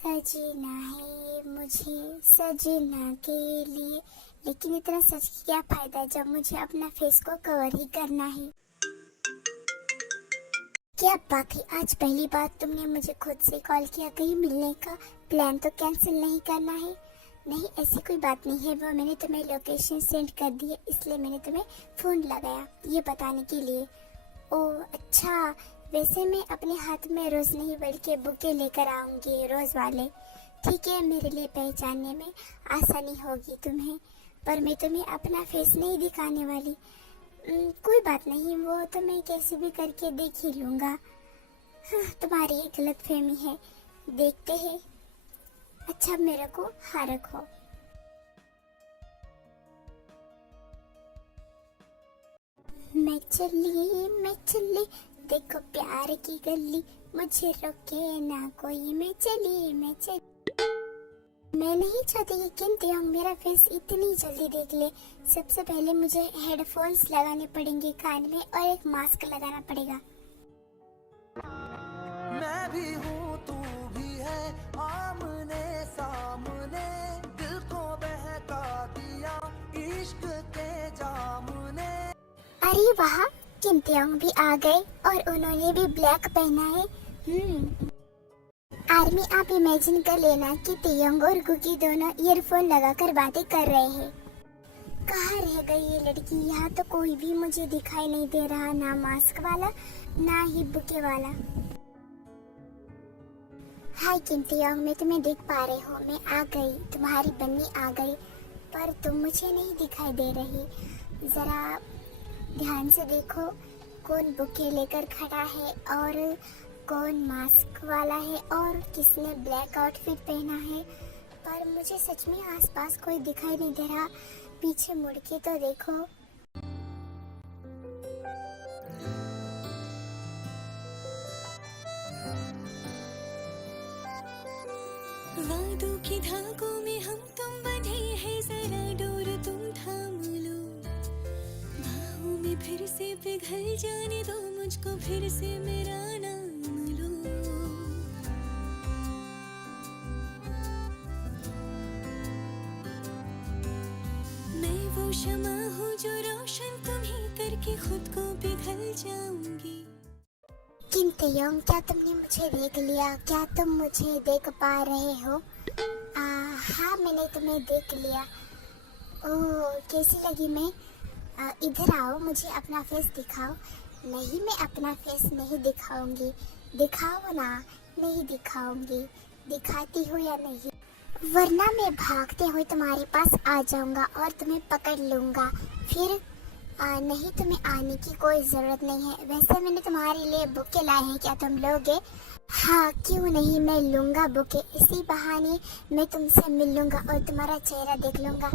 सजना है मुझे सजना के लिए, लेकिन इतना सच की क्या फायदा जब मुझे अपना फेस को कवर ही करना है। क्या बाकी आज पहली बार तुमने मुझे खुद से कॉल किया, कहीं मिलने का प्लान तो कैंसिल नहीं करना है? नहीं, ऐसी कोई बात नहीं है, वो मैंने तुम्हें लोकेशन सेंड कर दी है, इसलिए मैंने तुम्हें फ़ोन लगाया ये बताने के लिए। ओह अच्छा, वैसे मैं अपने हाथ में रोज़ नहीं बल्कि बुके लेकर आऊँगी, रोज़ वाले। ठीक है, मेरे लिए पहचानने में आसानी होगी तुम्हें, पर मैं तुम्हें अपना फेस नहीं दिखाने वाली। कोई बात नहीं, वो तो मैं कैसे भी करके देख ही लूँगा। हाँ, तुम्हारी ये गलतफहमी है, देखते हैं। अच्छा मेरे को हाँ रखो। मैं चली देखो प्यार की गली, मुझे रोके ना कोई, मैं चली। मैं नहीं चाहती कि किम तेयोंग मेरा फेस इतनी जल्दी देख ले। सबसे पहले मुझे हेडफोन्स लगाने पड़ेंगे कान में और एक मास्क लगाना पड़ेगा। मैं भी हूँ तू भी है, आमने सामने दिल को बहका दिया इश्क के जाम ने। अरे वाह, किम तेयोंग भी आ गए और उन्होंने भी ब्लैक पहना है। आर्मी, आप इमेजिन कर लेना कि तेयोंग और गुगी दोनों ईयरफोन लगाकर बातें कर रहे हैं। कहाँ रह गई ये लड़की? यहाँ तो कोई भी मुझे दिखाई नहीं दे रहा, ना मास्क वाला ना ही बुके वाला। हाय किम तेयोंग, मैं तुम्हें देख पा रही हूँ, मैं आ गई, तुम्हारी बन्नी आ गई, पर तुम मुझे नहीं दिखाई दे रही। जरा ध्यान से देखो, कौन बुके लेकर खड़ा है और कौन मास्क वाला है और किसने ब्लैक आउटफिट पहना है। पर मुझे सच में आसपास कोई दिखाई नहीं दे रहा, पीछे मुड़ के तो देखो। वादों की धागों में हम तुम बंधे हैं, जरा डोर तुम थाम लो, बाहों में फिर से पिघल जाने दो मुझको, फिर से मेरा नाम लो। मैं वो शमा हूँ जो रोशन तुम्हीं करके खुद को पिघल जाऊंगी। किम तेयोंग, क्या तुमने मुझे देख लिया? क्या तुम मुझे देख पा रहे हो? हाँ, मैंने तुम्हें देख लिया। ओह, कैसी लगी मैं? इधर आओ, मुझे अपना फेस दिखाओ। नहीं, मैं अपना फेस नहीं दिखाऊंगी। दिखाओ ना। नहीं दिखाऊंगी। दिखाती हो या नहीं? वरना मैं भागते हुए तुम्हारे पास आ जाऊंगा और तुम्हें पकड़ लूंगा। फिर नहीं, तुम्हें आने की कोई ज़रूरत नहीं है। वैसे मैंने तुम्हारे लिए बुके लाए हैं, क्या तुम लोगे? हाँ, क्यों नहीं, मैं लूँगा बुके। इसी बहाने मैं तुमसे मिल लूँगा और तुम्हारा चेहरा देख लूँगा।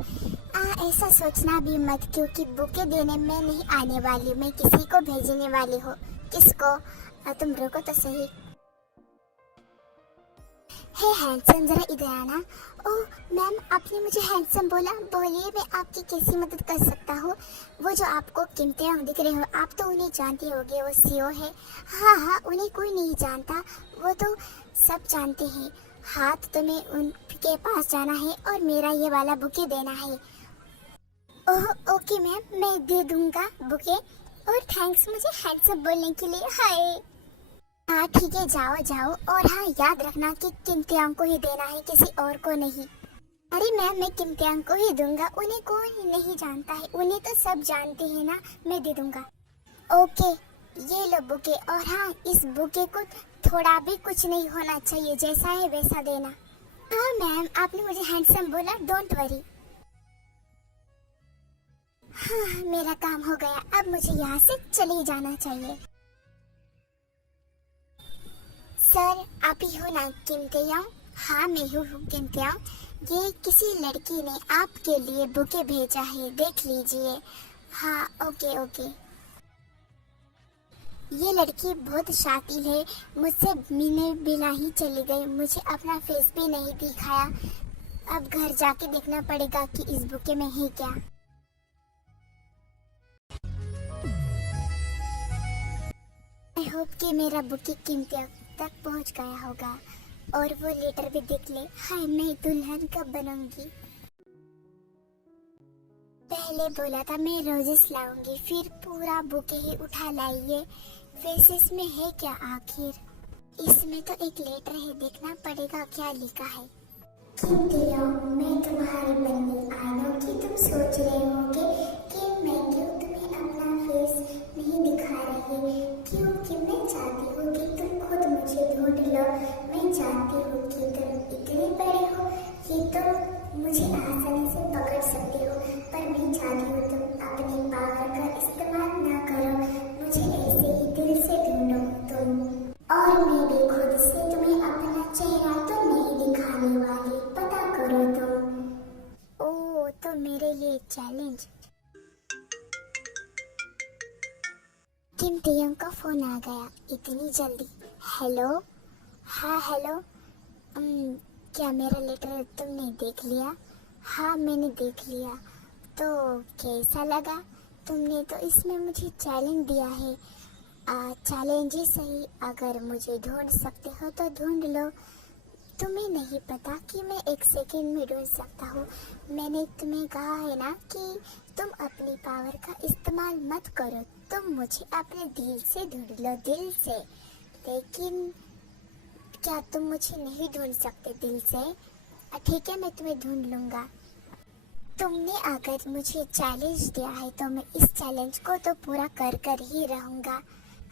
ऐसा सोचना भी मत, क्योंकि बुके देने में नहीं आने वाली, मैं किसी को भेजने वाली हूँ। किसको? तुम रुको तो सही। हे हैंडसम, जरा इधर आना। ओह मैम, आपने मुझे हैंडसम बोला, बोलिए मैं आपकी कैसी मदद कर सकता हूँ? वो जो आपको किम तेयोंग दिख रहे हो, आप तो उन्हें जानते होगे, वो सीओ है। हाँ, उन्हें कोई नहीं जानता, वो तो सब जानते हैं। हाँ, तो तुम्हें उनके पास जाना है और मेरा ये वाला बुके देना है। ओह ओके मैम, मैं दे दूंगा बुके, और थैंक्स मुझे हैंडसम बोलने के लिए। हाय। हाँ ठीक है, जाओ। और हाँ, याद रखना कि किम तेयोंग को ही देना है, किसी और को नहीं। अरे मैम, मैं किम तेयोंग को ही दूंगा, उन्हें कोई नहीं जानता है, उन्हें तो सब जानते हैं ना, मैं दे दूंगा। ओके, ये लो बुके। और हाँ, इस बुके को थोड़ा भी कुछ नहीं होना चाहिए, जैसा है वैसा देना। हाँ मैम, आपने मुझे हैंडसम बोला, डोंट वरी। हाँ, मेरा काम हो गया, अब मुझे यहाँ से चले जाना चाहिए। सर, आप ही हो ना किम तेयोंग? हाँ, मैं हूँ किम तेयोंग। ये किसी लड़की ने आपके लिए बुके भेजा है, देख लीजिए। हाँ, ओके। ये लड़की बहुत शातिर है, मुझसे मिलने बिना ही चली गई, मुझे अपना फेस भी नहीं दिखाया। अब घर जाके देखना पड़ेगा कि इस बुके में है क्या। आई होप कि मेरा बुके किम तेयोंग तक पहुंच गया होगा। और वो लेटर भी देख ले। हाय, मैं दुल्हन कब बनूंगी। पहले बोला था मैं रोजेस लाऊंगी, फिर पूरा बुके ही उठा लाइए। वैसे इसमें है क्या आखिर? इसमें तो एक लेटर है, देखना पड़ेगा क्या लिखा है। मैं तुम्हारी बन्नी। आई नो कि तुम सोच रहे होगे कि मैं क्यों तुम्हें अपना फेस नहीं दिखा रही, क्योंकि मैं चाहती हूँ कि तुम खुद मुझे ढूंढ लो। मैं चाहती हूँ कि तुम इतने बड़े हो कि तुम मुझे आसानी से पकड़ सकते हो, पर मैं चाहती हूँ तुम अपनी पावर का इस्तेमाल ना करो। मुझे ऐसे ही दिल से ढूंढो तुम, और मैं भी खुद से तुम्हें अपना चेहरा तो नहीं दिखाने वाली, पता करो तुम। ओह, तो मेरे लिए चैलेंज। किम टेयंग का फोन आ गया इतनी जल्दी। हेलो। हाँ हेलो। क्या मेरा लेटर तुमने देख लिया? हाँ, मैंने देख लिया। तो कैसा लगा? तुमने तो इसमें मुझे चैलेंज दिया है। चैलेंज ही सही, अगर मुझे ढूंढ सकते हो तो ढूंढ लो। तुम्हें नहीं पता कि मैं 1 सेकंड में ढूंढ सकता हूँ। मैंने तुम्हें कहा है ना कि तुम अपनी पावर का इस्तेमाल मत करो, तुम मुझे अपने दिल से ढूंढ लो, दिल से। लेकिन क्या तुम मुझे नहीं ढूंढ सकते दिल से? ठीक है, मैं तुम्हें ढूंढ लूंगा। तुमने अगर मुझे चैलेंज दिया है तो मैं इस चैलेंज को तो पूरा कर कर ही रहूंगा।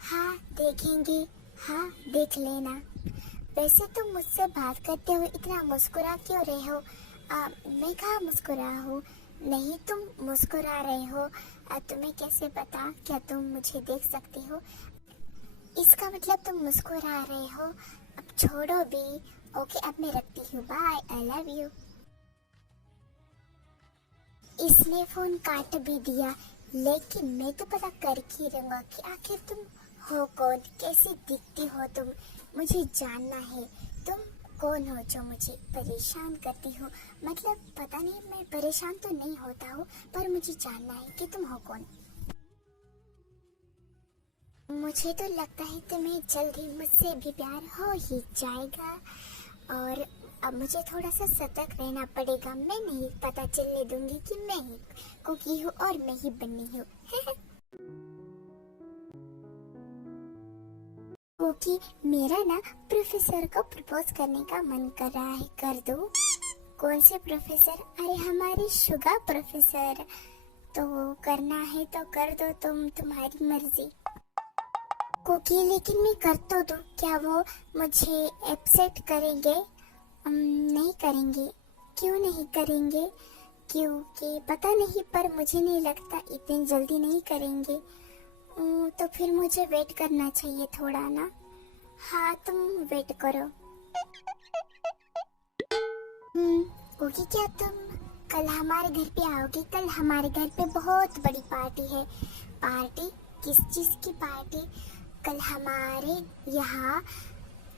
हाँ, देखेंगे। हाँ, देख लेना। वैसे तुम मुझसे बात करते हुए इतना मुस्कुरा क्यों रहे हो? मैं कहाँ मुस्कुरा हूँ? नहीं, तुम मुस्कुरा रहे हो। तुम्हें कैसे पता? क्या तुम मुझे देख सकते हो? इसका मतलब तुम मुस्कुरा रहे हो। अब छोड़ो भी। ओके, अब मैं रखती हूँ। Bye, I love you. इसने फोन काट भी दिया, लेकिन मैं तो पता कर ही रहूंगा कि आखिर तुम हो कौन, कैसी दिखती हो तुम। मुझे जानना है तुम कौन हो जो मुझे परेशान करती हो। मतलब पता नहीं, मैं परेशान तो नहीं होता हूँ, पर मुझे जानना है कि तुम हो कौन। मुझे तो लगता है तुम्हें जल्द ही मुझसे भी प्यार हो ही जाएगा, और अब मुझे थोड़ा सा सतर्क रहना पड़ेगा। मैं नहीं पता चलने दूंगी कि मैं ही कुकी हूँ और मैं ही बन्नी हूँ। कुकी, मेरा ना प्रोफेसर को प्रपोज करने का मन कर रहा है, कर दो। कौन से प्रोफेसर? अरे हमारे शुगर प्रोफेसर। तो करना है तो कर दो तुम, तुम्हारी मर्जी। कुकी, लेकिन मैं कर तो दूं, क्या वो मुझे एक्सेप्ट करेंगे? नहीं करेंगे। क्यों नहीं करेंगे? क्योंकि पता नहीं, पर मुझे नहीं लगता इतनी जल्दी नहीं करेंगे। तो फिर मुझे वेट करना चाहिए थोड़ा ना। हाँ, तुम वेट करो। कुकी, क्या तुम कल हमारे घर पे आओगे? कल हमारे घर पे बहुत बड़ी पार्टी है। पार्टी? किस चीज की पार्टी? कल हमारे यहाँ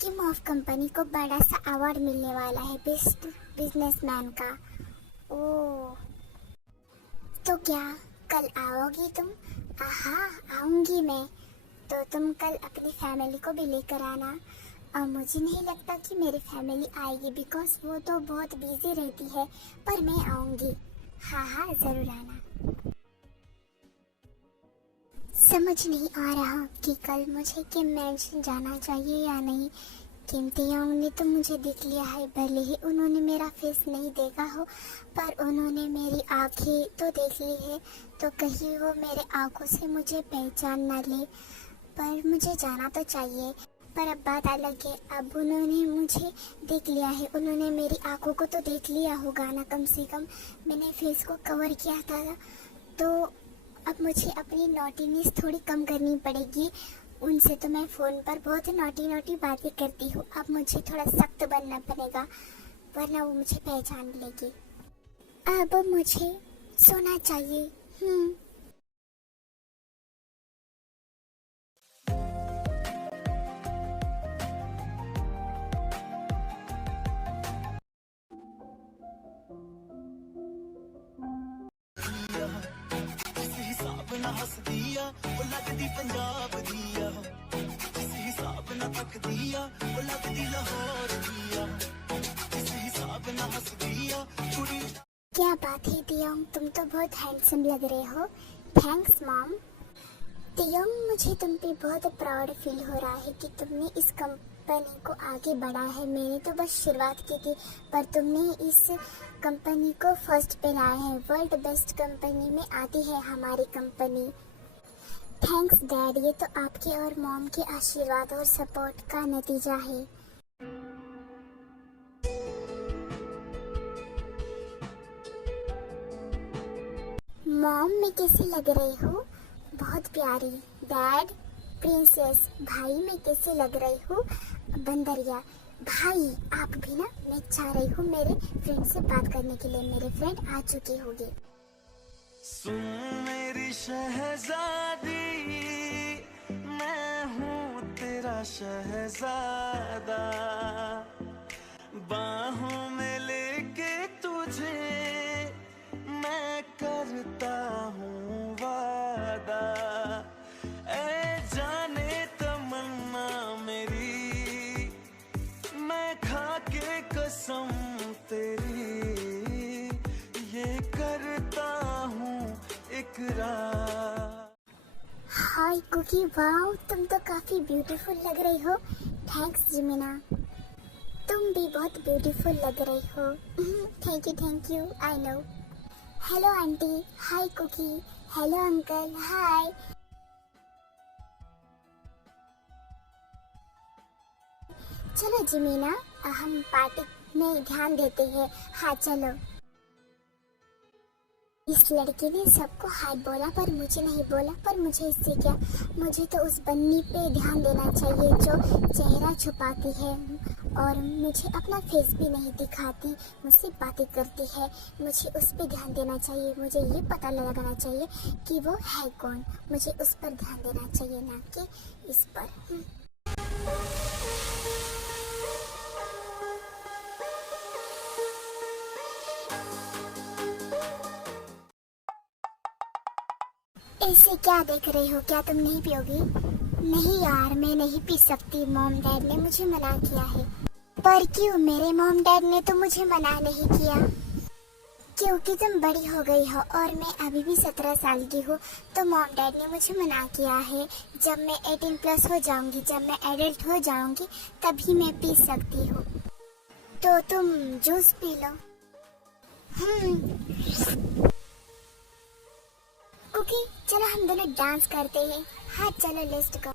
किम ऑफ कंपनी को बड़ा सा अवार्ड मिलने वाला है, बेस्ट बिजनेसमैन का। ओह, तो क्या कल आओगी तुम? हाँ, आऊंगी मैं। तो तुम कल अपनी फैमिली को भी लेकर आना। और मुझे नहीं लगता कि मेरी फैमिली आएगी, बिकॉज वो तो बहुत बिजी रहती है, पर मैं आऊंगी। हाँ हाँ, जरूर आना। समझ नहीं आ रहा कि कल मुझे किम मैंशन जाना चाहिए या नहीं। किम टेयंग ने तो मुझे देख लिया है, भले ही उन्होंने मेरा फेस नहीं देखा हो, पर उन्होंने मेरी आंखें तो देख ली है। तो कहीं वो मेरे आंखों से मुझे पहचान ना ले, पर मुझे जाना तो चाहिए। पर अब बात अलग है, अब उन्होंने मुझे देख लिया है, उन्होंने मेरी आंखों को तो देख लिया होगा ना, कम से कम मैंने फेस को कवर किया था। तो अब मुझे अपनी नॉटीनेस थोड़ी कम करनी पड़ेगी। उनसे तो मैं फ़ोन पर बहुत नॉटी बातें करती हूँ, अब मुझे थोड़ा सख्त बनना पड़ेगा, वरना वो मुझे पहचान लेगी। अब मुझे सोना चाहिए। हस दिया वो लगदी पंजाब दिया, किसी हिसाब ना तक दिया वो लगदी लाहौर दिया। बात है तियोंग, तुम तो बहुत हैंडसम लग रहे हो। Thanks mom. तियोंग, मुझे तुम पे बहुत प्राउड फील हो रहा है कि तुमने इस कंपनी को आगे बढ़ा है। मैंने तो बस शुरुआत की थी, पर तुमने इस कंपनी को फर्स्ट पे लाया है। वर्ल्ड बेस्ट कंपनी में आती है हमारी कंपनी। थैंक्स डैड, ये तो आपके और मॉम के आशीर्वाद और सपोर्ट का नतीजा है। मॉम, मैं कैसी लग रही हूँ? बहुत प्यारी। Dad, princess. भाई, मैं कैसे लग रही हूँ? बंदरिया। भाई, आप भी ना, मैं चाह रही हूँ मेरे फ्रेंड से बात करने के लिए। मेरे फ्रेंड आ चुके होंगे। सुन मेरी शहजादी, मैं हूँ तेरा शहजादा, बाहों में लेके तुझे मैं करता हूँ वादा। ऐ जाने तमन्ना मेरी, मैं खा के कसम तेरी ये करता हूँ इकरार। हाय कुकी, वाओ, तुम तो काफी ब्यूटीफुल लग रही हो। थैंक्स जिमिना, तुम भी बहुत ब्यूटीफुल लग रही हो। Thank you, I know. Hello aunty. Hi Cookie. Hello uncle. Hi. चलो जिमीना, हम पार्टी में ध्यान देते हैं। हाँ चलो। इस लड़के ने सबको हाय बोला पर मुझे नहीं बोला, पर मुझे इससे क्या। मुझे तो उस बन्नी पे ध्यान देना चाहिए जो चेहरा छुपाती है और मुझे अपना फेस भी नहीं दिखाती, मुझसे बातें करती है। मुझे उस पे ध्यान देना चाहिए। मुझे ये पता लगाना चाहिए कि वो है कौन। मुझे उस पर ध्यान देना चाहिए, ना कि इस पर। ऐसे क्या देख रही हो? क्या तुम नहीं पियोगी? नहीं यार, मैं नहीं पी सकती। मॉम डैड ने मुझे मना किया है। पर क्यों? मेरे मॉम डैड ने तो मुझे मना नहीं किया। क्योंकि तुम बड़ी हो गई हो और मैं अभी भी 17 साल की हूँ, तो मॉम डैड ने मुझे मना किया है। जब मैं 18+ हो जाऊंगी, जब मैं एडल्ट हो जाऊंगी, तभी मैं पी सकती हूँ। तो तुम जूस पी लो। ओके, चलो हम दोनों डांस करते हैं। हाँ चलो, लेट्स गो।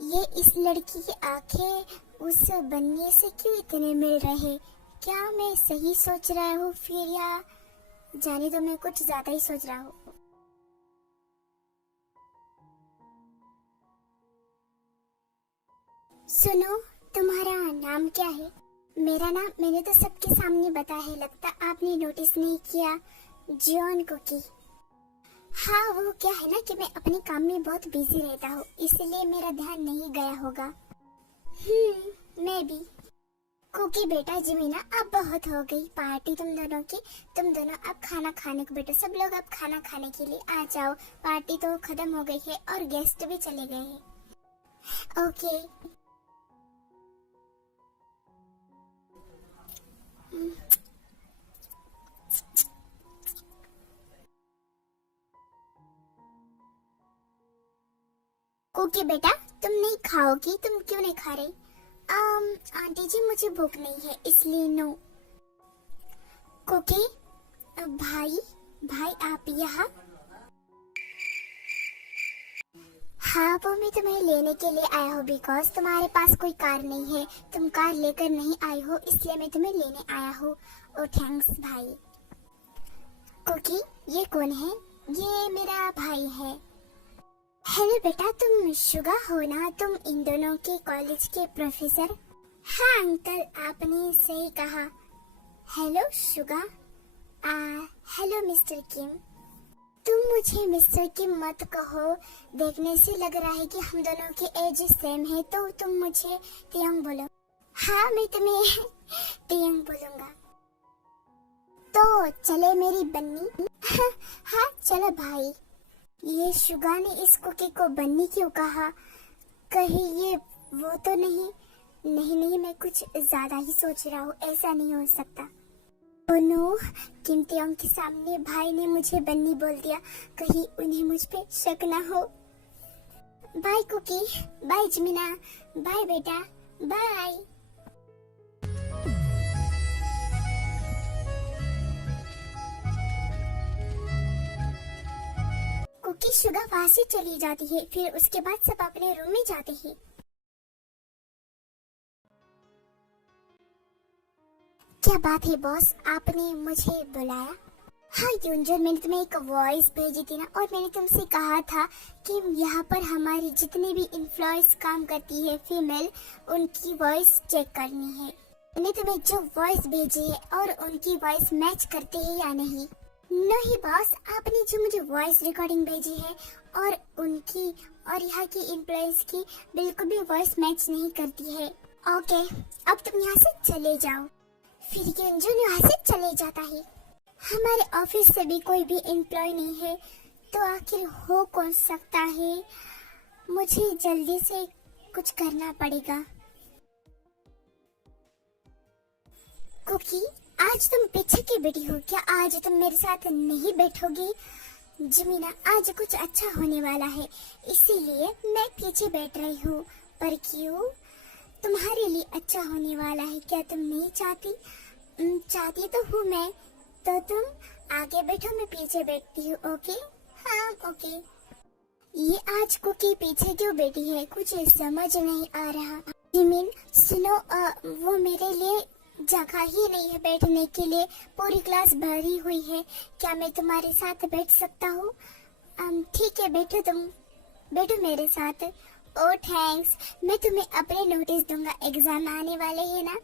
ये इस लड़की की आंखें उस बन्नी से क्यों इतने मिल रहे? क्या मैं सही सोच रहा हूँ फिर, या जाने दो, मैं कुछ ज्यादा ही सोच रहा हूँ। सुनो, तुम्हारा नाम क्या है? मेरा नाम मैंने तो सबके सामने बताया है, लगता आपने नोटिस नहीं किया। John Cookie. हाँ, वो क्या है ना कि मैं अपने काम में बहुत बिजी रहता हूँ, इसलिए मेरा ध्यान नहीं गया होगा। मैं भी। कुकी बेटा, जिमीना, अब बहुत हो गई पार्टी तुम दोनों की। तुम दोनों अब खाना खाने को बैठो। सब लोग अब खाना खाने के लिए आ जाओ। पार्टी तो खत्म हो गई है और गेस्ट भी चले गए हैं। ओके। कुकी बेटा, तुम नहीं खाओगी? तुम क्यों नहीं खा रही? आंटी जी, मुझे भूख नहीं है, इसलिए नो। कुकी, भाई आप यहाँ? हाँ, वो मैं तुम्हें लेने के लिए आया हूँ, बिकॉज तुम्हारे पास कोई कार नहीं है। तुम कार लेकर नहीं आई हो, इसलिए मैं तुम्हें लेने आया हूँ। ओ थैंक्स भाई। कुकी, ये कौन है? ये मेरा भाई है। हेलो बेटा, तुम शुगा हो ना? तुम इन दोनों के कॉलेज के प्रोफेसर? हाँ अंकल, आपने सही कहा। Hello Suga. हेलो मिस्टर किम। तुम मुझे मिस्टर किम मत कहो, देखने से लग रहा है कि हम दोनों की एज सेम है, तो तुम मुझे तियांग बोलो। हाँ, मैं तुम्हें तियांग बोलूंगा। तो चले मेरी बन्नी। हाँ चलो भाई। ये शुगा ने इस कुकी को बन्नी क्यों कहा? कहीं ये वो तो नहीं? नहीं, मैं कुछ ज्यादा ही सोच रहा हूँ, ऐसा नहीं हो सकता। ओह नो, किम तियांग के सामने भाई ने मुझे बन्नी बोल दिया, कहीं उन्हें मुझ पे शक ना हो। बाय कुकी, बाय जमीना, बाय बेटा, बाय। कुकी शुगा वहां से चली जाती है, फिर उसके बाद सब अपने रूम में जाते हैं। क्या बात है बॉस, आपने मुझे बुलाया? हाँ यूंजन, मैंने तुम्हें एक वॉइस भेजी थी ना, और मैंने तुमसे कहा था कि यहाँ पर हमारी जितनी भी एम्प्लॉयज काम करती है फीमेल, उनकी वॉइस चेक करनी है। मैंने तुम्हें जो वॉइस भेजी है और उनकी वॉइस मैच करती है या नहीं? नहीं बॉस, आपने जो मुझे वॉइस रिकॉर्डिंग भेजी है और उनकी और यहाँ की एम्प्लॉयज की बिल्कुल भी वॉइस मैच नहीं करती है। ओके, अब तुम यहाँ से चले जाओ। फिर यूंजन यहाँ से चले जाता है। हमारे ऑफिस से भी कोई भी एम्प्लॉय नहीं है, तो आखिर हो कौन सकता है? मुझे जल्दी से कुछ करना पड़ेगा। कुकी, आज तुम पीछे की बेटी हो क्या? आज तुम मेरे साथ नहीं बैठोगी? जमीना, आज कुछ अच्छा होने वाला है, इसीलिए मैं पीछे बैठ रही हूँ। पर क्यों? तुम्हारे लिए अच्छा होने वाला है, क्या तुम नहीं चाहती? चाहती तो हूँ मैं, तो तुम आगे बैठो, मैं पीछे बैठती हूँ। ओके? हाँ ओके। ये आज कुकी पीछे क्यों बैठी है? कुछ समझ नहीं आ रहा। जिमिन सुनो, वो मेरे लिए जगह ही नहीं है बैठने के लिए, पूरी क्लास भरी हुई है। क्या मैं तुम्हारे साथ बैठ सकता हूँ? ठीक है, बैठो, तुम बैठो मेरे साथ। ओह थैंक्स, मैं तुम्हें अपने नोटिस दूंगा, एग्जाम आने वाले हैं ना।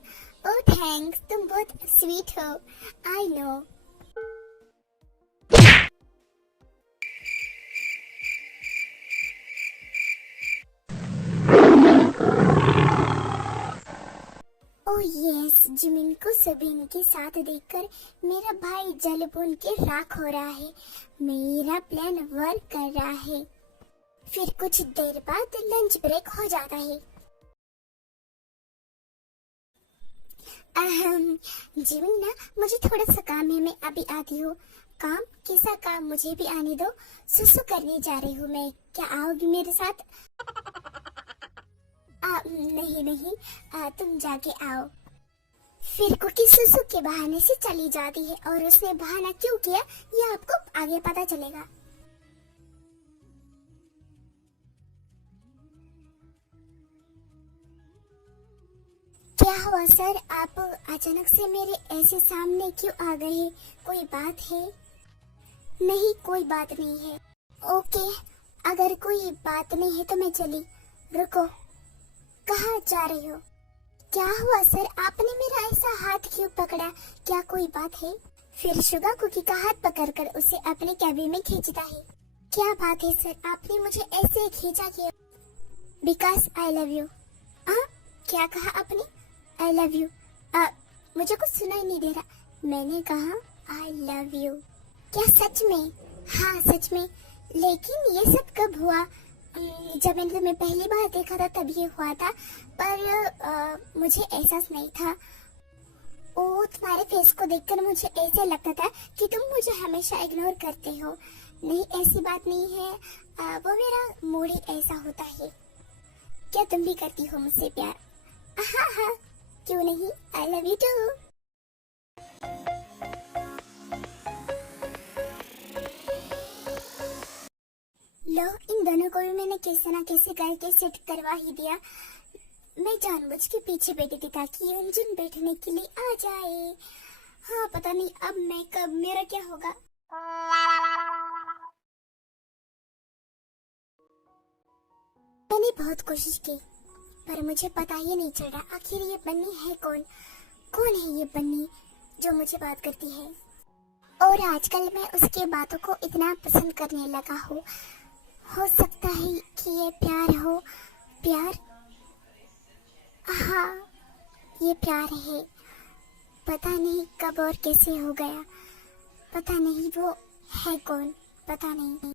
ओह थैंक्स, तुम बहुत स्वीट हो। I know. Oh yes, Jimin को सबिन के साथ देखकर मेरा भाई जल भून के राख हो रहा है। मेरा प्लान वर्क कर रहा है। फिर कुछ देर बाद लंच ब्रेक हो जाता है। जिमिन ना, मुझे थोड़ा सा काम है, मैं अभी आती हूँ। काम? कैसा काम? मुझे भी आने दो, सुसु करने जा रही हूँ मैं। क्या आओगी मेरे साथ? नहीं, तुम जाके आओ। फिर कुकी सुसु के बहाने से चली जाती है, और उसने बहाना क्यों किया ये आपको आगे पता चलेगा। क्या हुआ सर, आप अचानक से मेरे ऐसे सामने क्यों आ गए? कोई बात है? नहीं, कोई बात नहीं है। ओके, अगर कोई बात नहीं है तो मैं चली। रुको, कहाँ जा रही हो? क्या हुआ सर, आपने मेरा ऐसा हाथ क्यों पकड़ा? क्या कोई बात है? फिर शुगा कुकी का हाथ पकड़कर उसे अपने कैबिन में खींचता है। क्या बात है सर, आपने मुझे ऐसे खींचा क्यों? Because I love you. क्या कहा आपने? आई लव यू। मुझे कुछ सुनाई नहीं दे रहा। मैंने कहा आई लव यू। क्या सच में? हाँ सच में। लेकिन ये सब कब हुआ? जब मैंने तुम्हें पहली बार देखा था तब ये हुआ था, पर मुझे एहसास नहीं था। ओ, तुम्हारे फेस को देखकर मुझे ऐसे लगता था कि तुम मुझे हमेशा इग्नोर करते हो। नहीं, ऐसी बात नहीं है, वो मेरा मूड ही ऐसा होता है। क्या तुम भी करती हो मुझसे प्यार? हाँ, क्यों नहीं, आई लव यू टू। लो, इन दोनों को भी मैंने कैसे ना कैसे करके सेट करवा ही दिया। मैं जानबूझ के पीछे बैठी थी ताकि यूंजन बैठने के लिए आ जाए। हाँ, पता नहीं अब मैं कब, मेरा क्या होगा। मैंने बहुत कोशिश की पर मुझे पता ही नहीं चल रहा आखिर ये बन्नी है कौन। कौन है ये बन्नी जो मुझे बात करती है और आजकल मैं उसके बातों को इतना पसंद करने लगा हूँ। हो सकता है कि ये प्यार हो। प्यार, हाँ ये प्यार है। पता नहीं कब और कैसे हो गया। पता नहीं वो है कौन। पता नहीं।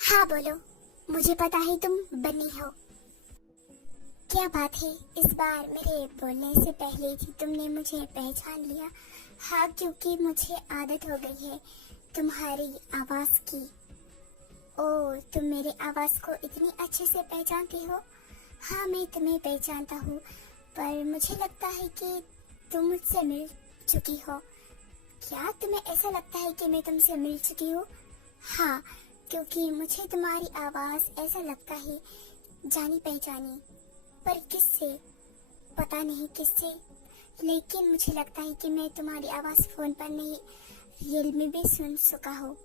हाँ बोलो, मुझे पता है तुम बन्नी हो। क्या बात है, इस बार मेरे बोलने से पहले ही तुमने मुझे पहचान लिया। हाँ क्योंकि मुझे आदत हो गई है तुम्हारी आवाज की। ओ, तुम मेरे आवाज को इतनी अच्छे से पहचानती हो। हाँ मैं तुम्हें पहचानता हूँ पर मुझे लगता है कि तुम मुझसे मिल चुकी हो। क्या तुम्हें ऐसा लगता है कि मैं तुमसे मिल चुकी हूँ? हाँ क्योंकि मुझे तुम्हारी आवाज ऐसा लगता है जानी पहचानी। पर किससे पता नहीं किससे, लेकिन मुझे लगता है कि मैं तुम्हारी आवाज फोन पर नहीं रियल में भी सुन चुका हूँ।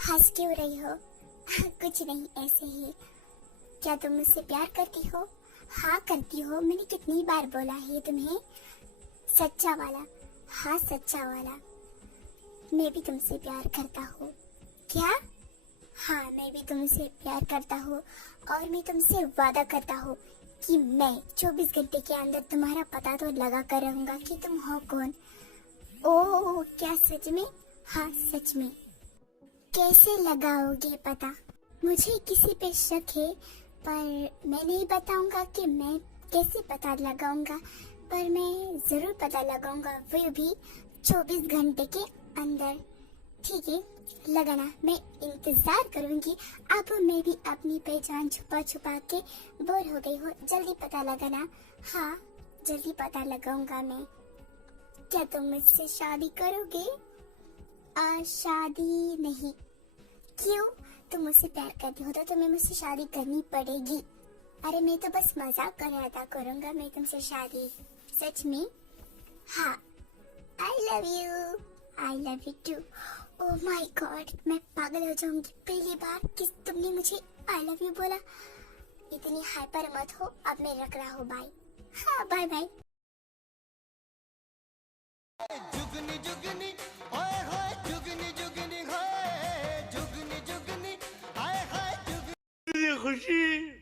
हंस क्यों रही हो? कुछ नहीं ऐसे ही। क्या तुम मुझसे प्यार करती हो? हाँ करती हो। मैंने कितनी बार बोला है तुम्हें। सच्चा वाला, हाँ सच्चा वाला। मैं भी तुमसे प्यार करता हूँ। क्या? हाँ मैं भी तुमसे प्यार करता हूँ और मैं तुमसे वादा करता हूँ कि मैं 24 घंटे के अंदर तुम्हारा पता तो लगा कर रहूंगा कि तुम हो कौन। ओह क्या सच में? हाँ सच में। कैसे लगाओगे पता? मुझे किसी पे शक है पर मैं नहीं बताऊंगा कि मैं कैसे पता लगाऊंगा, पर मैं जरूर पता लगाऊंगा, वो भी 24 घंटे के अंदर। ठीक है लगाना, मैं इंतजार करूंगी। अब मैं भी अपनी पहचान छुपा छुपा के बोर हो गई हूँ। जल्दी पता लगाना। हाँ जल्दी पता लगाऊंगा मैं। क्या तुम मुझसे शादी करोगे? शादी नहीं। क्यों? तुम मुझसे प्यार करती हो तो तुम्हें मुझसे शादी करनी पड़ेगी। अरे मैं तो बस मजाक कर रहा था, करूंगा मैं तुमसे शादी। सच में? हाँ। I love you. I love you too. Oh my God, मैं पागल हो जाऊंगी। पहली बार किस तुमने मुझे आई लव यू बोला। इतनी हाइपर मत हो, अब मैं रख रहा हूँ। बाय। हाँ बाय बाय। जुगनी जुगनी ओए होए, जुगनी जुगनी होए, जुगनी जुगनी हाय हाय जुगनी। इतनी खुशी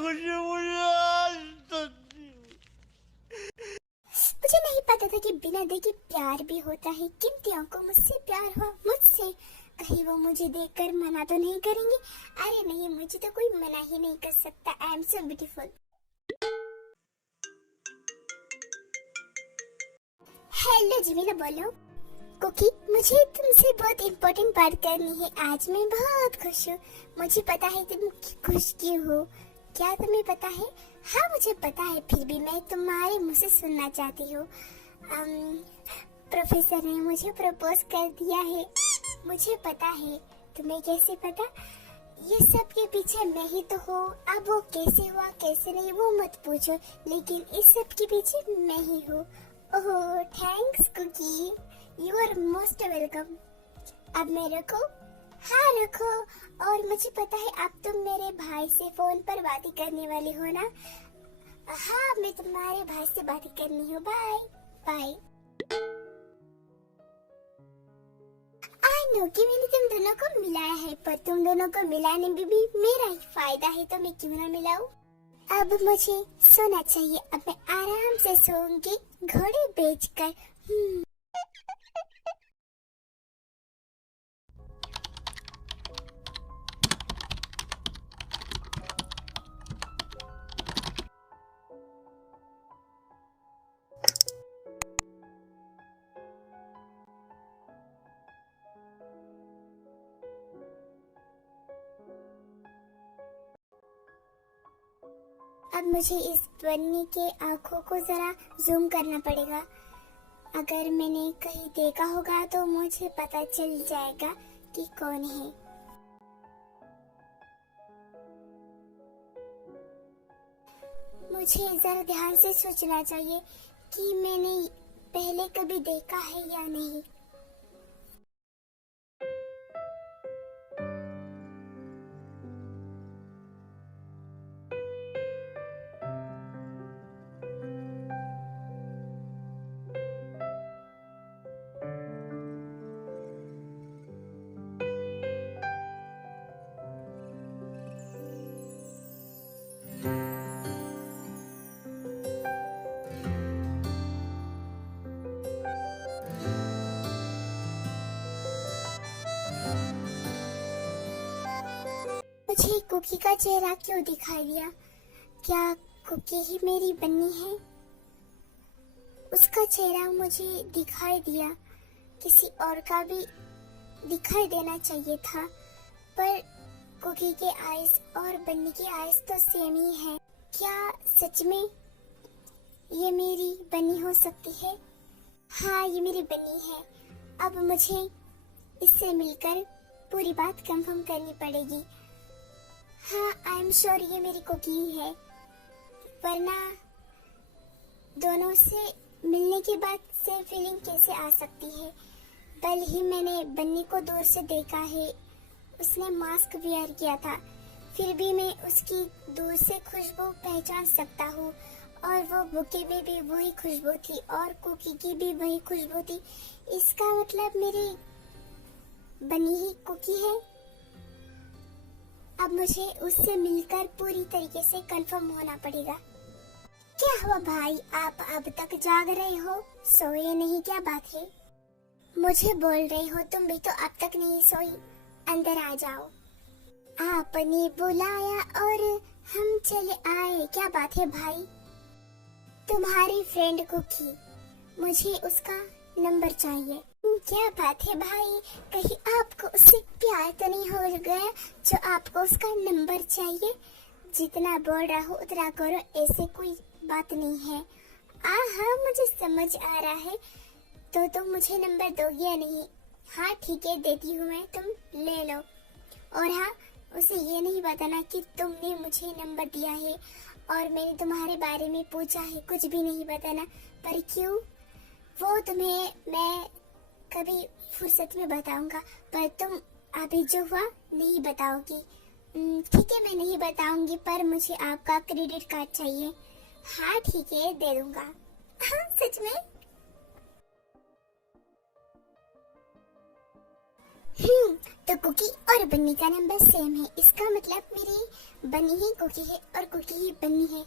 मुझे आज तक। मुझे नहीं पता था कि बिना देखे प्यार भी होता है। कीमतियों को मुझसे प्यार हुआ, मुझसे। कहीं वो मुझे देखकर मना तो नहीं करेंगे? अरे नहीं, मुझे तो कोई मना ही नहीं कर सकता। I am so beautiful. Hello जिमिला बोलो। कुकी, मुझे तुमसे बहुत इम्पोर्टेंट बात करनी है। आज मैं बहुत खुश हूँ। मुझे पता है तुम खुश क्यों हो। क्या तुम्हें पता है? हाँ मुझे पता है, फिर भी मैं तुम्हारे मुंह से सुनना चाहती हूँ। प्रोफेसर ने मुझे प्रपोज कर दिया है। मुझे पता है। तुम्हें कैसे पता? ये सब के पीछे मैं ही तो हूँ। अब वो कैसे हुआ कैसे नहीं वो मत पूछो, लेकिन इस सब के पीछे मैं ही हूँ। Oh thanks Cookie, you are most welcome. अब मैं रखो? हाँ रखो। और मुझे पता है अब तुम मेरे भाई से फोन पर बातें करने वाली हो ना? हाँ मैं तुम्हारे भाई से बातें करनी हूँ। Bye bye. आई नो कि मैंने तुम दोनों को मिलाया है, पर तुम दोनों को मिलाने में भी मेरा ही फायदा है, तो मैं क्यों ना मिलाऊं? अब मुझे सोना चाहिए। अब मैं आराम से सोऊंगी घोड़े बेचकर। अब मुझे इस बन्नी के आंखों को जरा जूम करना पड़ेगा। अगर मैंने कहीं देखा होगा तो मुझे पता चल जाएगा कि कौन है। मुझे जरा ध्यान से सोचना चाहिए कि मैंने पहले कभी देखा है या नहीं। मुझे कुकी का चेहरा क्यों दिखाई दिया? क्या कुकी ही मेरी बन्नी है? उसका चेहरा मुझे दिखाई दिया, किसी और का भी दिखाई देना चाहिए था, पर कुकी के आईज और बन्नी की आईज तो सेम ही है। क्या सच में ये मेरी बन्नी हो सकती है? हाँ, ये मेरी बन्नी है। अब मुझे इससे मिलकर पूरी बात कंफर्म करनी पड़ेगी। हाँ, आई एम श्योर ये मेरी कुकी ही है, वरना दोनों से मिलने के बाद सेम फीलिंग कैसे आ सकती है? कल ही मैंने बन्नी को दूर से देखा है, उसने मास्क वियर किया था, फिर भी मैं उसकी दूर से खुशबू पहचान सकता हूँ, और वो बुके में भी वही खुशबू थी और कुकी की भी वही खुशबू थी। इसका मतलब मेरी बन्नी ही कुकी है। अब मुझे उससे मिलकर पूरी तरीके से कंफर्म होना पड़ेगा। क्या हुआ भाई, आप अब तक जाग रहे हो? सोए नहीं क्या? बात है, मुझे बोल रही हो तुम भी तो अब तक नहीं सोई। अंदर आ जाओ। आपने बुलाया और हम चले आए, क्या बात है भाई? तुम्हारी फ्रेंड कुकी, मुझे उसका नंबर चाहिए। क्या बात है भाई, कहीं आपको उससे प्यार तो नहीं हो गया जो आपको उसका नंबर चाहिए? जितना बोल रहा हो उतना करो, ऐसे कोई बात नहीं है। हाँ, मुझे समझ आ रहा है, तो तुम मुझे नंबर दोगे या नहीं? हाँ ठीक है, देती हूँ मैं, तुम ले लो। और हाँ, उसे ये नहीं बताना कि तुमने मुझे नंबर दिया है और मैंने तुम्हारे बारे में पूछा है, कुछ भी नहीं बताना। पर क्यों? वो तुम्हें मैं कभी फुर्सत में बताऊंगा, पर तुम अभी जो हुआ नहीं बताओगी। ठीक है, मैं नहीं बताऊंगी, पर मुझे आपका क्रेडिट कार्ड चाहिए। हाँ ठीक है, दे दूंगा। हाँ सच में? तो कुकी और बन्नी का नंबर सेम है, इसका मतलब मेरी बन्नी ही कुकी है और कुकी ही बन्नी है।